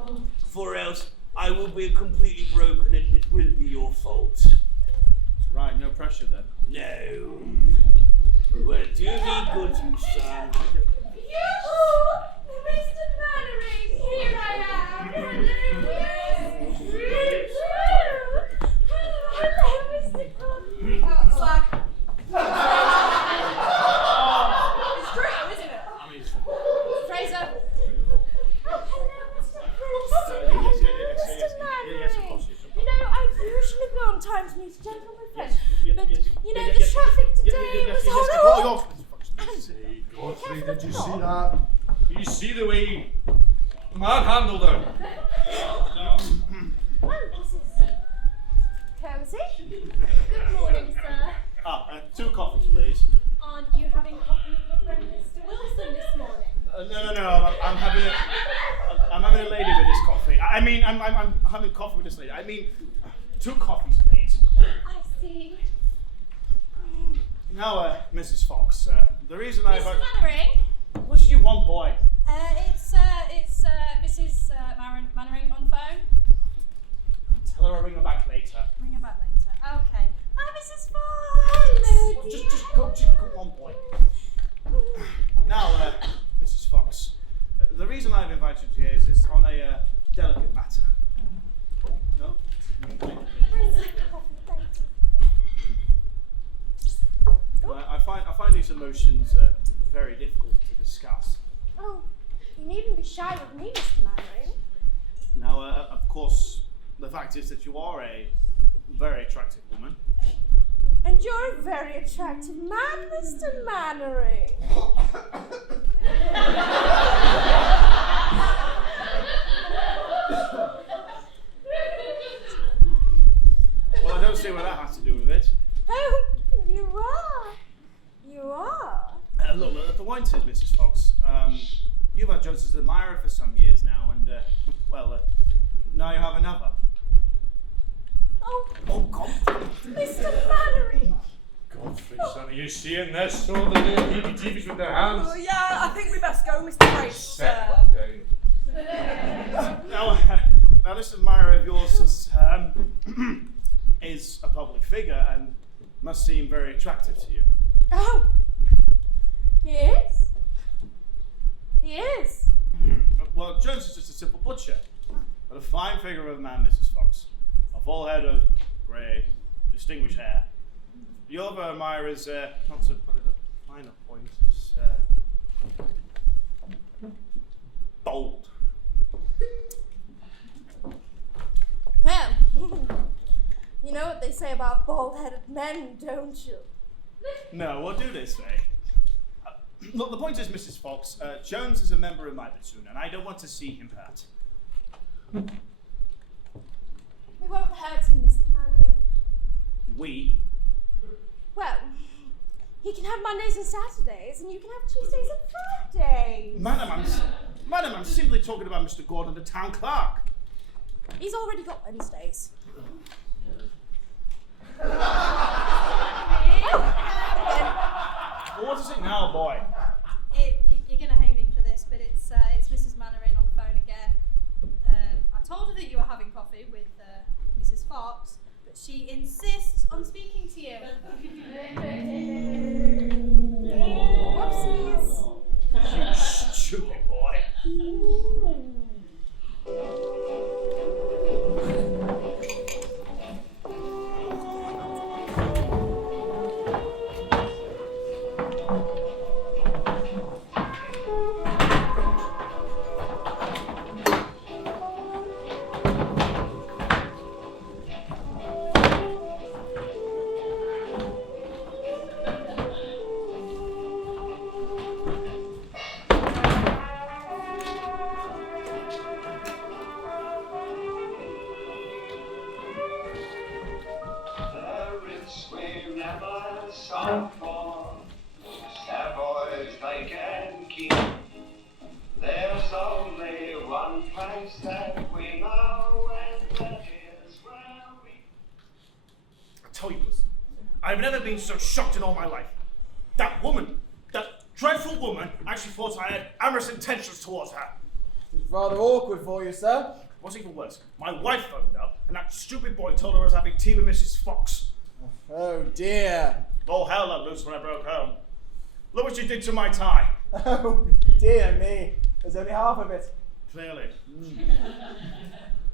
For else I will be completely broken and it will be your fault. Right, no pressure then. No. Well, do me good, sir. Mr. Mannering, here I am. Hello, Mr. Cobb. Slag. It's true, isn't it? I mean, Fraser. Oh, yes, hello, Mr. Fraser. Mr. Mannering. yes, of course, yes, of course. You know, I usually go on time to meet a gentleman friend, Yes, but yes, you know, yes, the yes, traffic yes, today yes, was yes, horrible. Hey, Godfrey, did you see that? You see the way he manhandled her? Oh, this is cozy. Good morning, sir. 2 coffees, please. Aren't you having coffee with your friend Mr. Wilson this morning? No. I'm having a lady with this coffee. I mean, I'm having coffee with this lady. I mean, 2 coffees, please. I see. Now, Mrs. Fox, the reason I... Mr. Mannering? What did you want, boy? It's Mrs. Mannering on the phone. Tell her I'll ring her back later. Ring her back later. Okay. Hi, Mrs. Fox. Hello, dear. Just go on, boy. Now, Mrs. Fox, the reason I've invited you here is on a delicate matter. No? I find these emotions very difficult to discuss. Oh, you needn't be shy with me, Mr. Mannering. Now, of course, the fact is that you are a very attractive woman. And you're a very attractive man, Mr. Mannering. Well, I don't see what that has to do with it. Oh, you are. You are. Look, the point is, Mrs. Fox, you've had Jones as an admirer for some years now, and, now you have another. Oh, God. Mr. Mannering. Godfrey, son, are you seeing this? All the little heebie-jeebies with their hands. Oh, yeah, I think we best go, Mr. Fraser. Set down. Now this admirer of yours is a public figure and must seem very attractive to you. Oh. He is? He is? Well, Jones is just a simple butcher, but a fine figure of a man, Mrs. Fox. A full head of grey, distinguished hair. The other admirers, not to put it a finer point, is bold. Well, you know what they say about bald-headed men, don't you? No, what do they say? Look, the point is, Mrs. Fox, Jones is a member of my platoon, and I don't want to see him hurt. We won't hurt him, Mr. Mannering. We? Well, he can have Mondays and Saturdays, and you can have Tuesdays and Fridays. Madam, I'm simply talking about Mr. Gordon, the town clerk. He's already got Wednesdays. Well, what is it now, boy? You're going to hate me for this, but it's Mrs. Mannering on the phone again. I told her that you were having coffee with Mrs. Fox, but she insists on speaking to you. Whoopsies. You stupid boy. Savoys they can keep. There's only one place that we know, and that is where we. I tell you, listen, I've never been so shocked in all my life. That woman, that dreadful woman, actually thought I had amorous intentions towards her. It's rather awkward for you, sir. What's even worse, my wife phoned up, and that stupid boy told her I was having tea with Mrs. Fox. Oh dear. All hell let loose when I broke home. Look what you did to my tie. Oh dear me. There's only half of it. Clearly.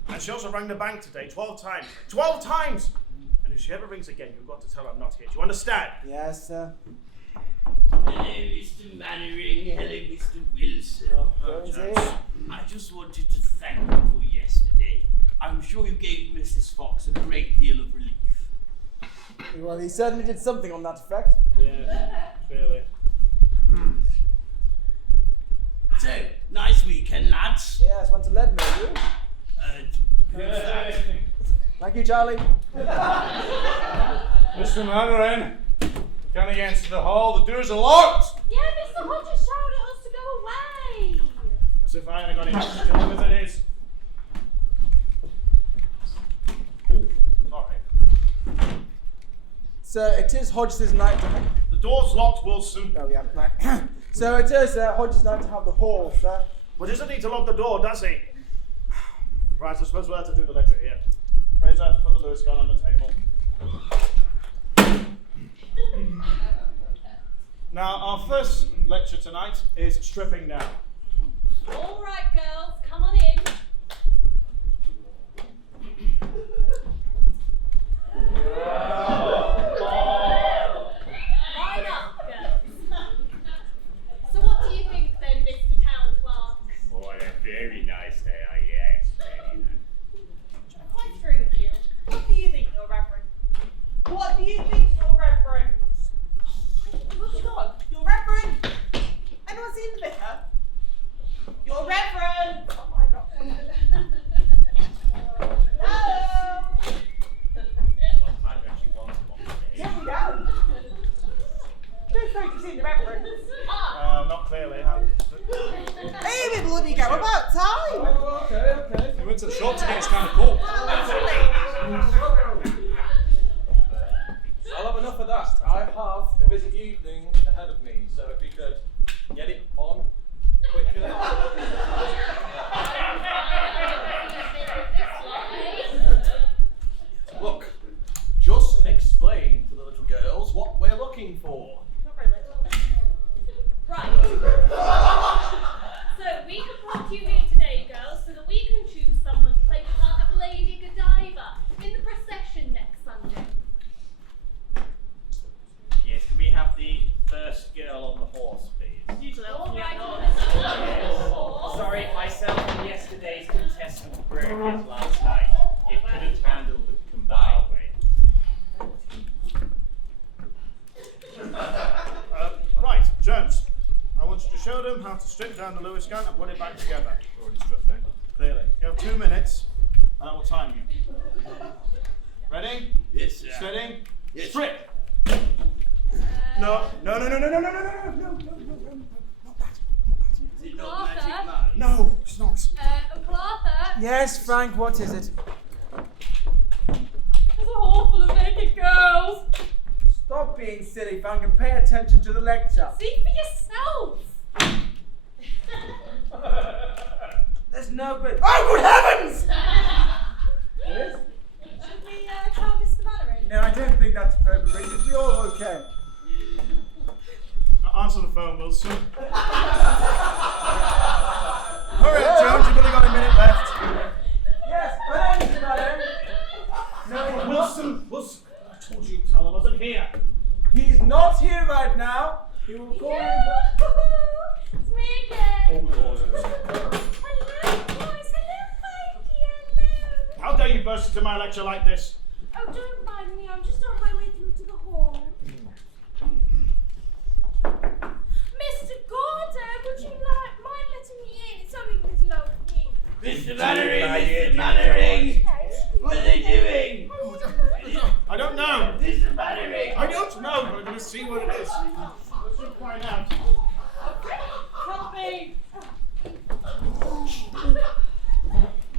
And she also rang the bank today 12 times. 12 times! And if she ever rings again, you've got to tell her I'm not here. Do you understand? Yes, sir. Hello, Mr. Mannering. Hello, Mr. Wilson. Jonesy. I just wanted to thank you for yesterday. I'm sure you gave Mrs. Fox a great deal of relief. Well, he certainly did something on that effect. Yeah, clearly. So, nice weekend, lads. Yes, went to Leadmill, you? Who's that? Thank you, Charlie. Mr. Mannering, you can't get into the hall. The doors are locked. Yeah, Mr. Hodges shouted at us to go away. As if I hadn't got enough to do with it is. Ooh, alright. Sir, it is Hodges' night to have... The door's locked, Wilson. Oh, yeah, right. So it is Hodges' night to have the hall, sir. Well, doesn't need to lock the door, does he? Right, I suppose we'll have to do the lecture here. Fraser, put the Lewis gun on the table. Now, our first lecture tonight is stripping down. All right, girls, come on in. Line up, girls. So what do you think then, Mr. Town Clerk? Boy, a very nice day, yes. Very nice. Quite true with you. What do you think, Your Reverend? What do you think, Your Reverend? What's gone? Your Reverend? Anyone seen the vicar? Your Reverend! Oh my God. Hello! One time we actually wanted one today. Yeah, we know. Who's afraid to see the Reverend? Not clearly. Hey, we bloody go about time! Oh, okay. We went to the shop to get his kind of cool. I'll have enough of that. I have a busy evening ahead of me, so if we could get it on quicker. Look, just explain to the little girls what we're looking for. Not very little. Right. So we have brought you here today, girls, so that we can choose someone to play the part of Lady Godiva in the procession next Sunday. them how to strip down the Lewis gun and put it back together. Already struck down. Clearly. You have 2 minutes, and I will time you. Ready? Yes, sir. Steady? Yes. Strip! No, not that. Is it not Arthur? magic man? No, it's not. Uncle Arthur, Yes, Frank, what is it? There's a hall full of naked girls. Stop being silly, Frank, and pay attention to the lecture. See for yourself. There's no good. Oh, good heavens! What is? should we tell Mr. Mallory? No, I don't think that's appropriate. Is we all okay? Answer the phone, Wilson. Hurry up, Jones, you've only got a minute left. Yes, hello, Mr. Mallory. No, Wilson, I told you tell I wasn't here. he's not here right now. He will call you. It's me again. Oh, Lord. Hello, boys. Hello, Mikey. Hello. How dare you burst into my lecture like this? Oh, don't mind me. I'm just on my way through to the hall. Mr. Gordon, would you mind letting me in? It's only Miss Loki. Mr. Mannering! What are they doing? I don't know. Mr. Mannering! I don't know, but I'm going to see what it is. Let's just find out. Help me.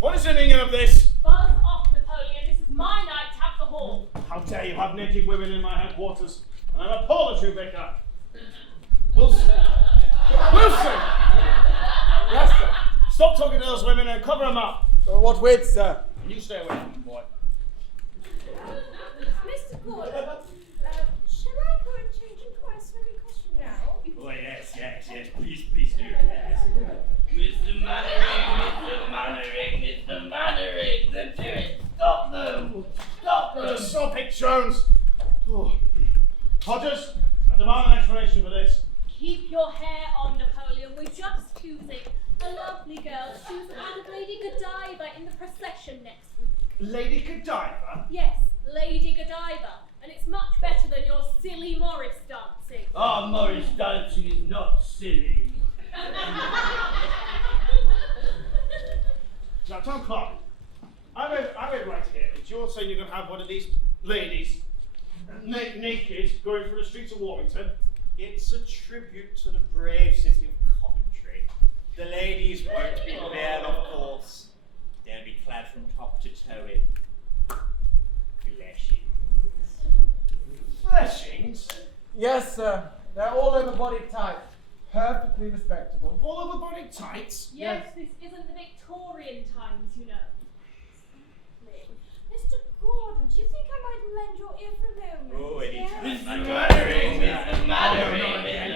What is the meaning of this? Buzz off, Napoleon. This is my night. Have the hall. How dare you have naked women in my headquarters? And I'm appalled at you, Vicar. Wilson! Wilson! Yes, sir. Stop talking to those women and cover them up. What with, sir? You stay away from them, boy. Mr. Gordon, shall I go and change into my swimming costume now? Oh, yes, please do. Yes. Mr. Mannering, they're doing it. Stop them! Just stop it, Jones! Oh. Hodges, I demand an explanation for this. Keep your hair on, Napoleon. We're just choosing a lovely girl to choose out of Lady Godiva in the procession next week. Lady Godiva? Yes, Lady Godiva. And it's much better than your silly Morris dancing. Ah, Morris dancing is not silly. Now, Tom Clark, I read right here that you're saying you're going to have one of these ladies naked going through the streets of Warrington. It's a tribute to the brave city of Coventry. The ladies won't be bare, of course. They'll be clad from top to toe in fleshings. Fleshings? Yes, sir. They're all over body type. Perfectly respectable. All over body tights? Yes, this isn't the Victorian times, you know. Mr. Gordon, do you think I might lend your ear for a moment? Oh, anytime. Mr. Mannering!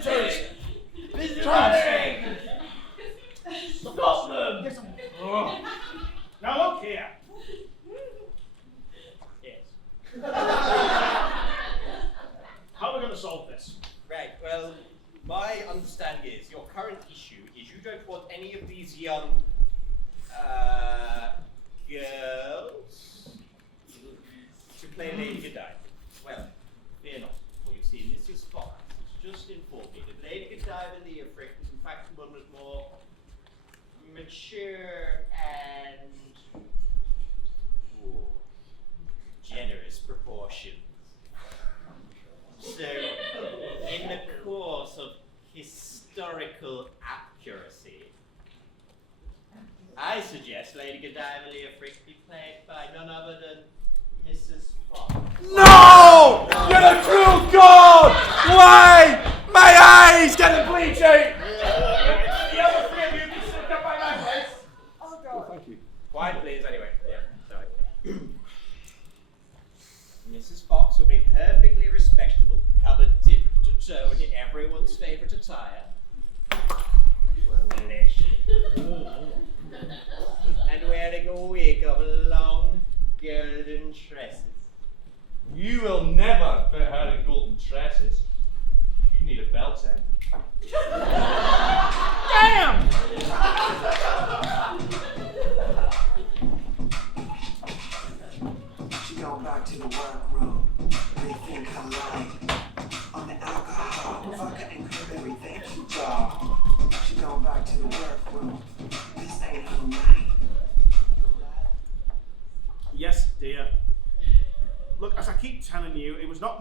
Jones! Mr. Mannering! Stop them! Oh. Now look here. Yes. How are we going to solve this? Right, well, my understanding is your current issue is you don't want any of these young girls to play Lady Godiva. Well, fear not, for you see, Mrs. Fox has just informed me that Lady Godiva Leofric is in fact one with more mature and generous proportions. So, in the course of historical accuracy, I suggest Lady Godiva Leofric be played by none other than Mrs. Fox. No! You're a cruel god! Why? My eyes getting bleaching! The other three of you can sit down by my place. Oh, God. Thank you. Quiet, please, anyway. Yeah, sorry. Mrs. Fox will be perfectly respectable, covered tip to toe in everyone's favourite attire. And wearing a wig of long golden tresses. You will never fit her in golden tresses. You need a belt end. Damn! She gone back to the workroom. They think I lied. On the alcohol, vodka and cranberry, they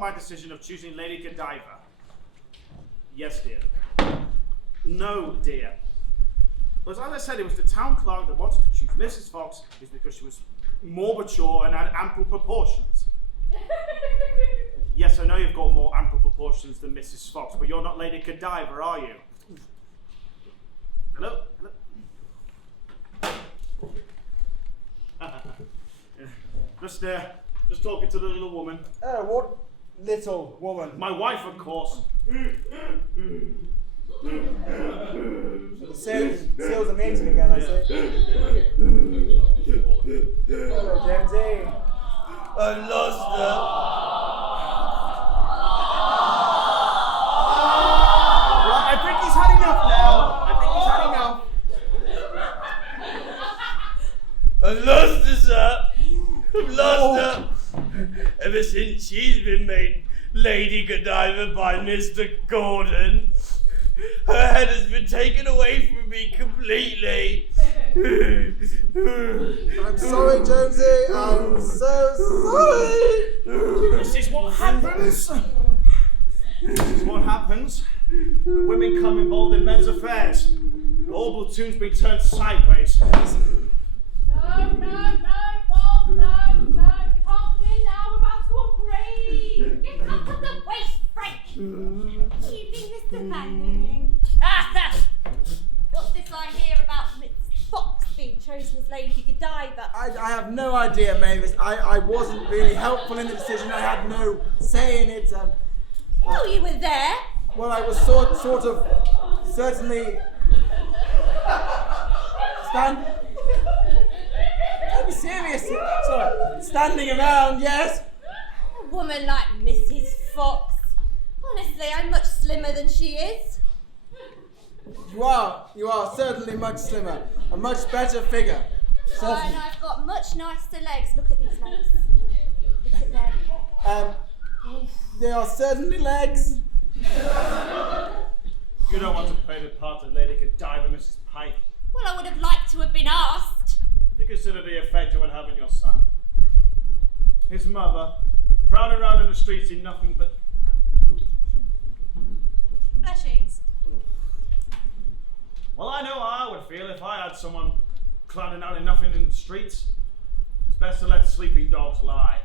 my decision of choosing Lady Godiva? Yes, dear. No, dear. But as I said, it was the town clerk that wanted to choose Mrs. Fox is because she was more mature and had ample proportions. Yes, I know you've got more ample proportions than Mrs. Fox, but you're not Lady Godiva, are you? Hello? Just talking to the little woman. What little woman? My wife, of course. Sales are meeting again, I see. Hello, Jonesy. I've lost her. Right, I think he's had enough now. I've lost her, sir. I've lost her. Ever since she's been made Lady Godiva by Mr. Gordon, her head has been taken away from me completely. I'm sorry, Jonesy. I'm so sorry. This is what happens. This is what happens when women come involved in men's affairs. The whole platoon's been turned sideways. No, Bob, no. You can't come in now. We're about to operate. Get out of the way, Frank! Evening, Mr. Manning. What's this I hear about Miss Fox being chosen as Lady Godiva? I have no idea, Mavis. I wasn't really helpful in the decision. I had no say in it. Oh, you were there? Well, I was sort of certainly Don't be serious. Sorry, standing around, yes. A woman like Mrs. Fox. Honestly, I'm much slimmer than she is. You are certainly much slimmer. A much better figure. Oh, and I've got much nicer legs. Look at these legs. Look at them. They are certainly legs. You don't want to play the part of Lady Godiva, Mrs. Pike. Well, I would have liked to have been asked. If you consider the effect it would have on your son. His mother, prowling around in the streets in nothing but Fleshings. Well, I know how I would feel if I had someone clowning out in nothing in the streets. It's best to let sleeping dogs lie.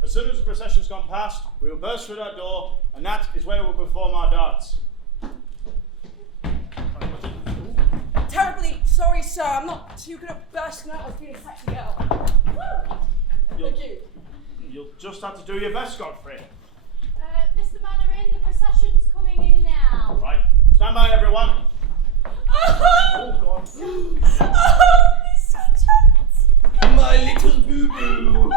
As soon as the procession's gone past, we will burst through that door, and that is where we will perform our dance. Terribly sorry, sir. I'm not too good at bursting out like being a sexy girl. Thank you. You'll just have to do your best, Godfrey. Mr. Mannering, the procession's coming in now. Right. Stand by, everyone. Oh, God. Oh, Mr. Jones. My little boo-boo.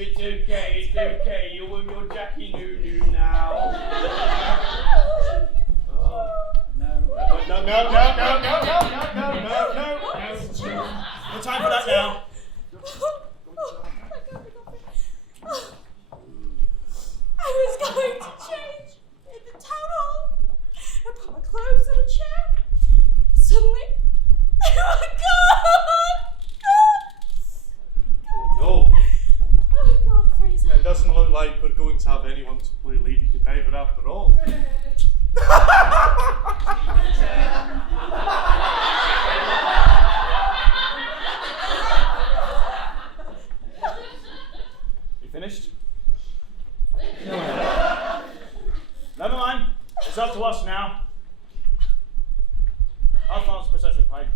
It's okay. You're Jackie Noo now. Oh, no. No. No time for that now. I was going to change in the town hall. I put my clothes on a chair. Suddenly, they were gone. No. Oh God, Fraser. It doesn't look like we're going to have anyone to play Lady Godiva after all. You finished? Never mind. It's up to us now. How far's the procession, Pike?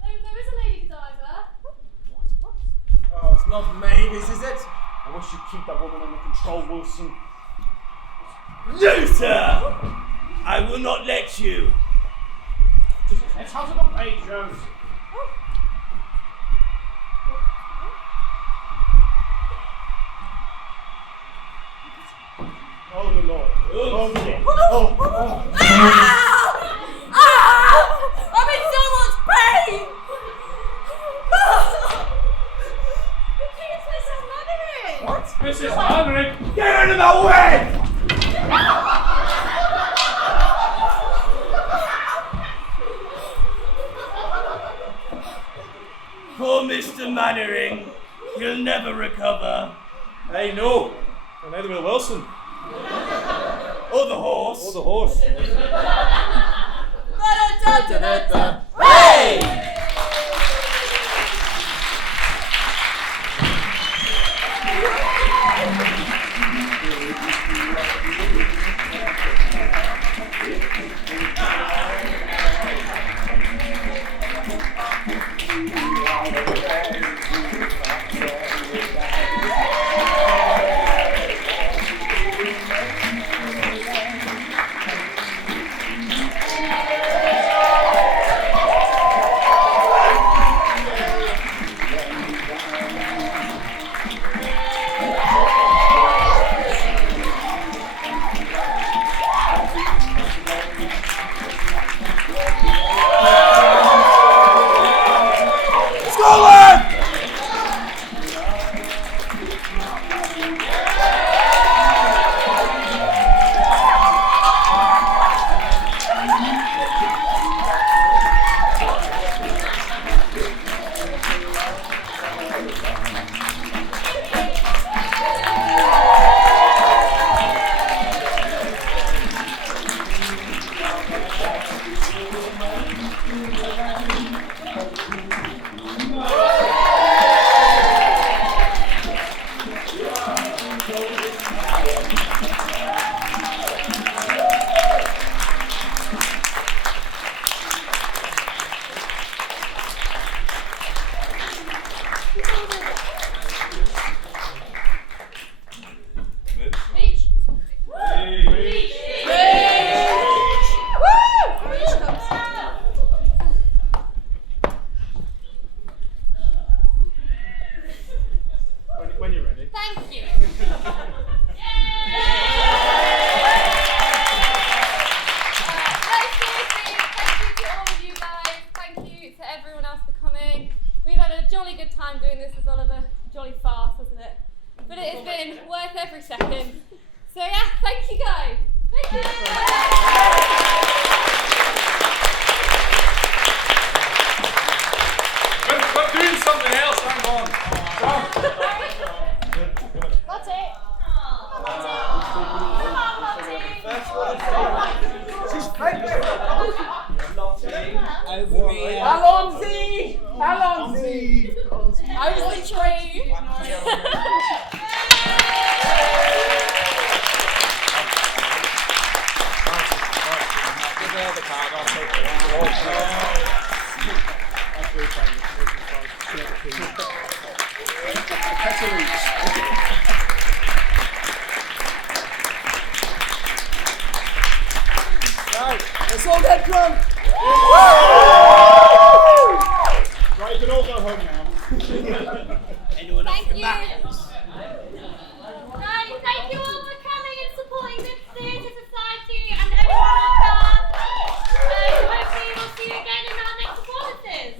There is a Lady Godiva. What? Oh, it's not Mavis, is it? I wish you'd keep that woman under control, Wilson. No, sir! I will not let you. Let's have some page, Jones. Oh, good Lord. Oh, good Lord. Oh. I'm in so much pain! It's Mrs. Mannering! What? Mrs. Mannering? Get out of my way! Poor Mr. Mannering. He'll never recover. Hey, no. And neither will Wilson. Or the horse. Or the horse. Hey! When you're ready. Thank you. Everyone else for coming. We've had a jolly good time doing this as well as a jolly farce, hasn't it? But it has been worth every second. So yeah, thank you guys. Thank you. We're doing something else, hang on. That's it. She's pregnant! Alonzi! Alonzi! I was the train! Right, let's all get drunk! Right, you can all go home now. Anyone else Thank come you. back? Guys, thank you all for coming and supporting the Theatre Society and everyone on staff. Hopefully we'll see you again in our next performances.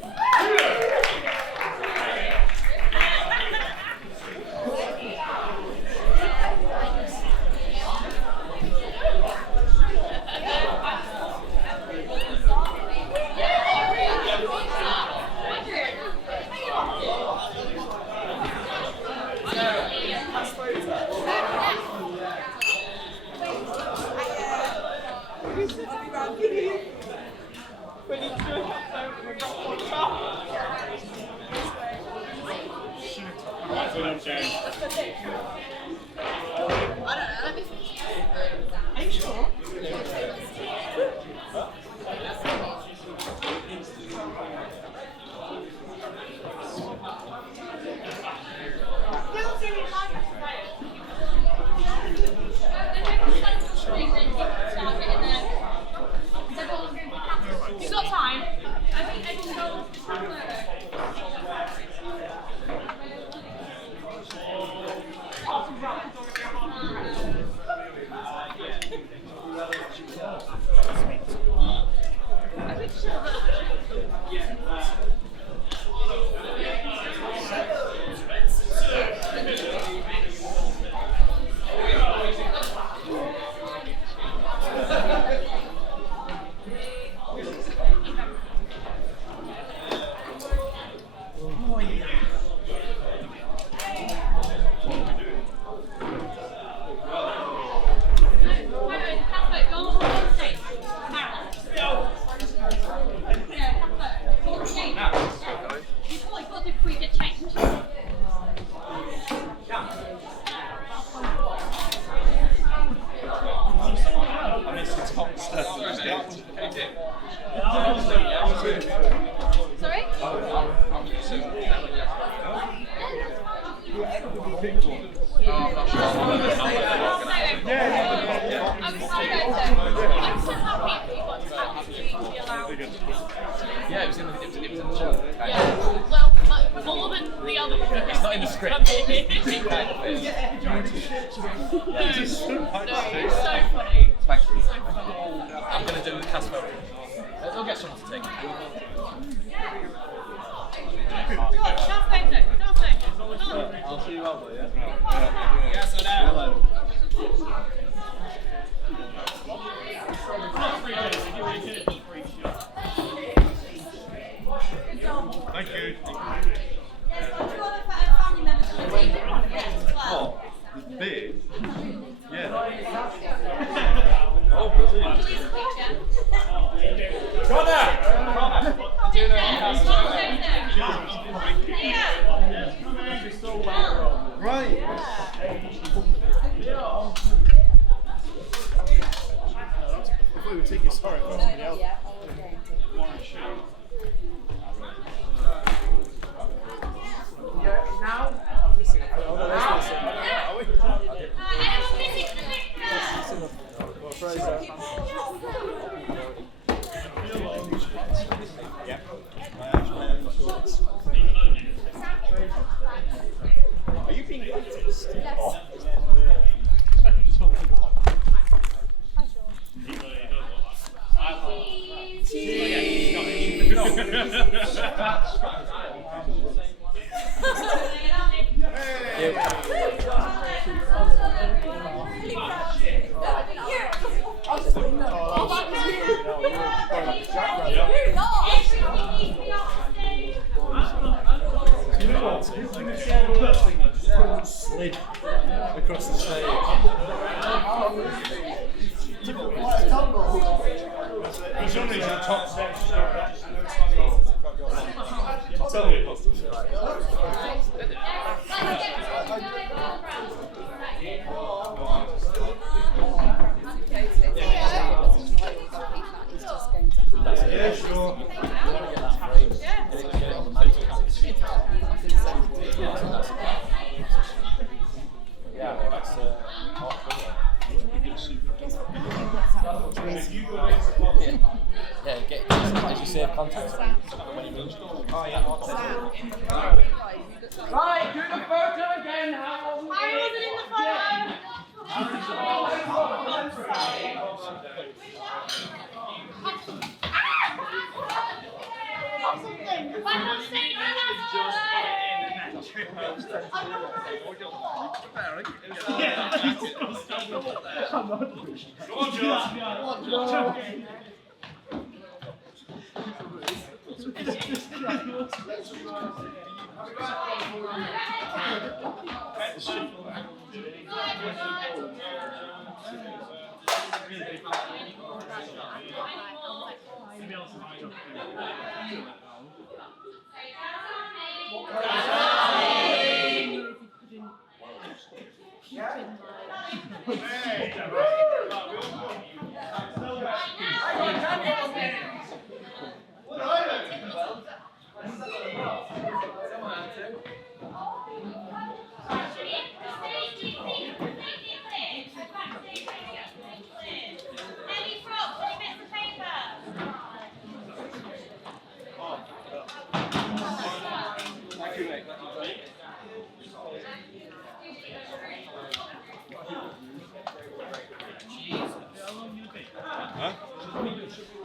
Yeah, it was in the show. Yeah. Well, more than the other. It's not in the script. No, it's so funny. Thank you. So funny. I'm going to do the cast photo. They'll get someone to take it. I'll see you out there, yeah? Yes, I know. Thank you. Oh, Big? Yeah. Oh, brilliant. Connor! Right. If we were taking sorry for somebody else. Now? Are you being elitist? Yes. Oh. Slid across the stage. As long as you're top steps, tell me. Yeah, sure. Yeah, that's yeah, get as you save contact when you reach. Oh yeah, Right, do the photo again. How was it in the photo?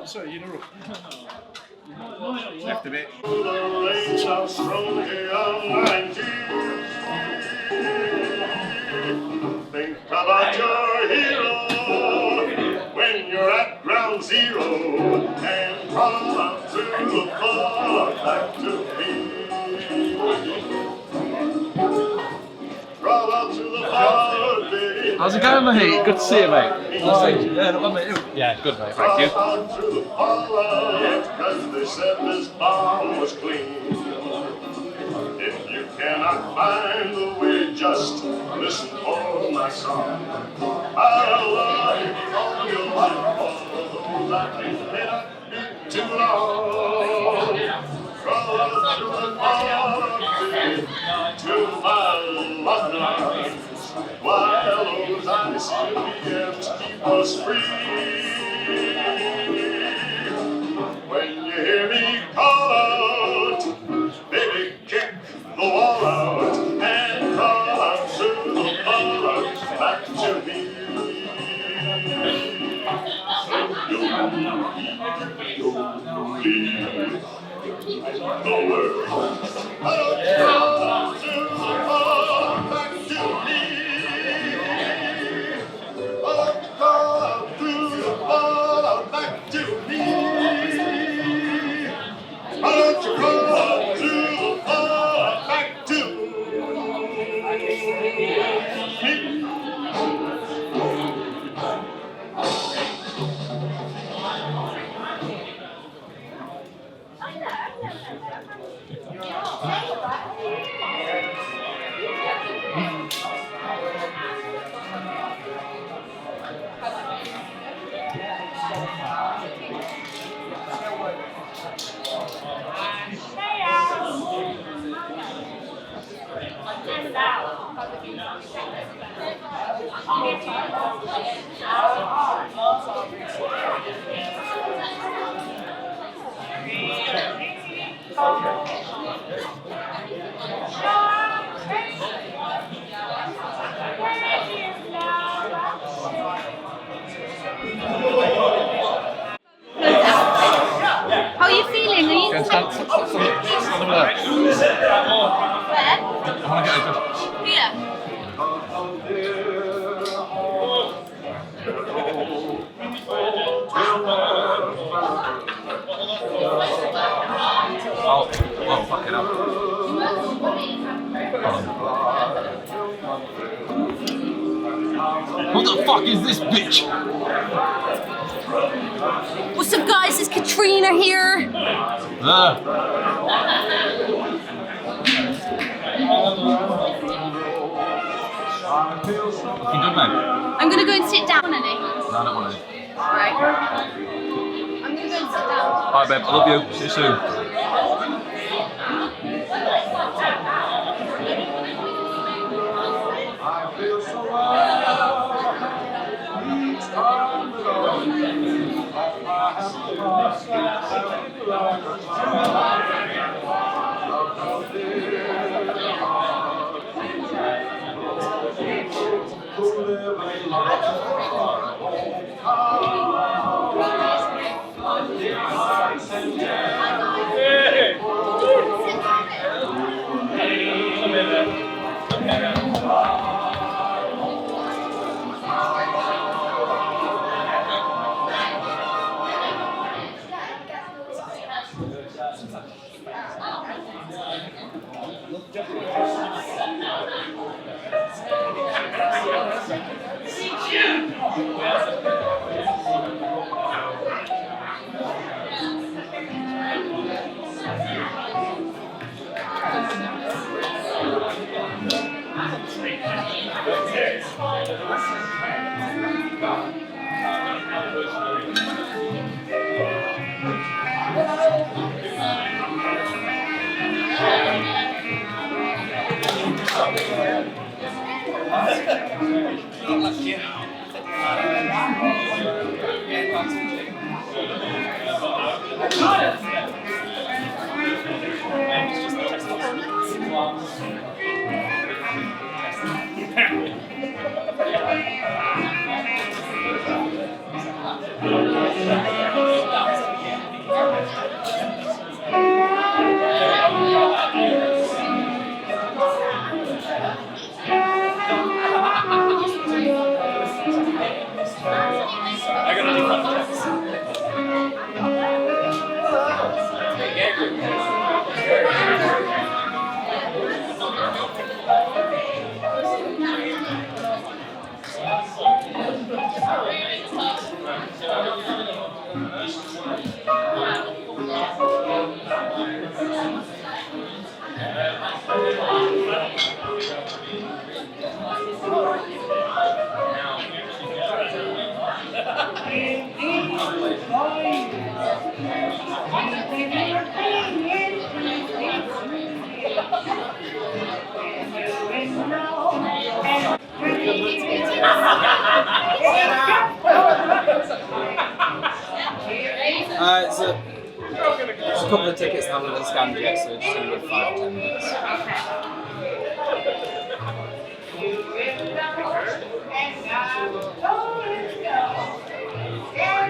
Sorry, you know. Left a bit. The rains are strong here on 19. Think about your hero when you're at ground zero and crawl out to the floor back to me. Crawl out to the floor, baby. How's it going, mate? Good to see you, mate. Yeah, not bad, mate. Yeah, good, mate. Thank you. Out to the fallout, 'cause they said this bomb was clean. If you cannot find the way, just listen for my song. I'll love you all your life, although that may not be too long. Crawl out to the fallout, to my loved ones, while those ICBMs keep us free. When How are you feeling? Are you Stand over there. where? I want to get a good. Here. Oh, fuck it up. What the fuck is this bitch? What's up, guys? It's Katrina here. Looking good, mate. I'm gonna go and sit down, Ellie. No, I don't want to. Alright. I'm gonna go and sit down. Alright, babe. I love you. See you soon. There's a couple of tickets that haven't been scanned yet, so just going to give 5 or 10 minutes.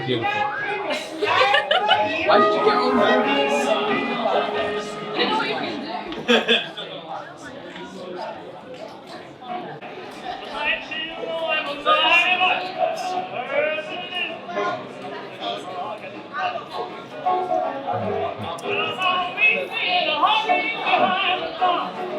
Beautiful. Why did you get all nervous? I don't know what you're going to do. I'll be seeing a hurry behind the car.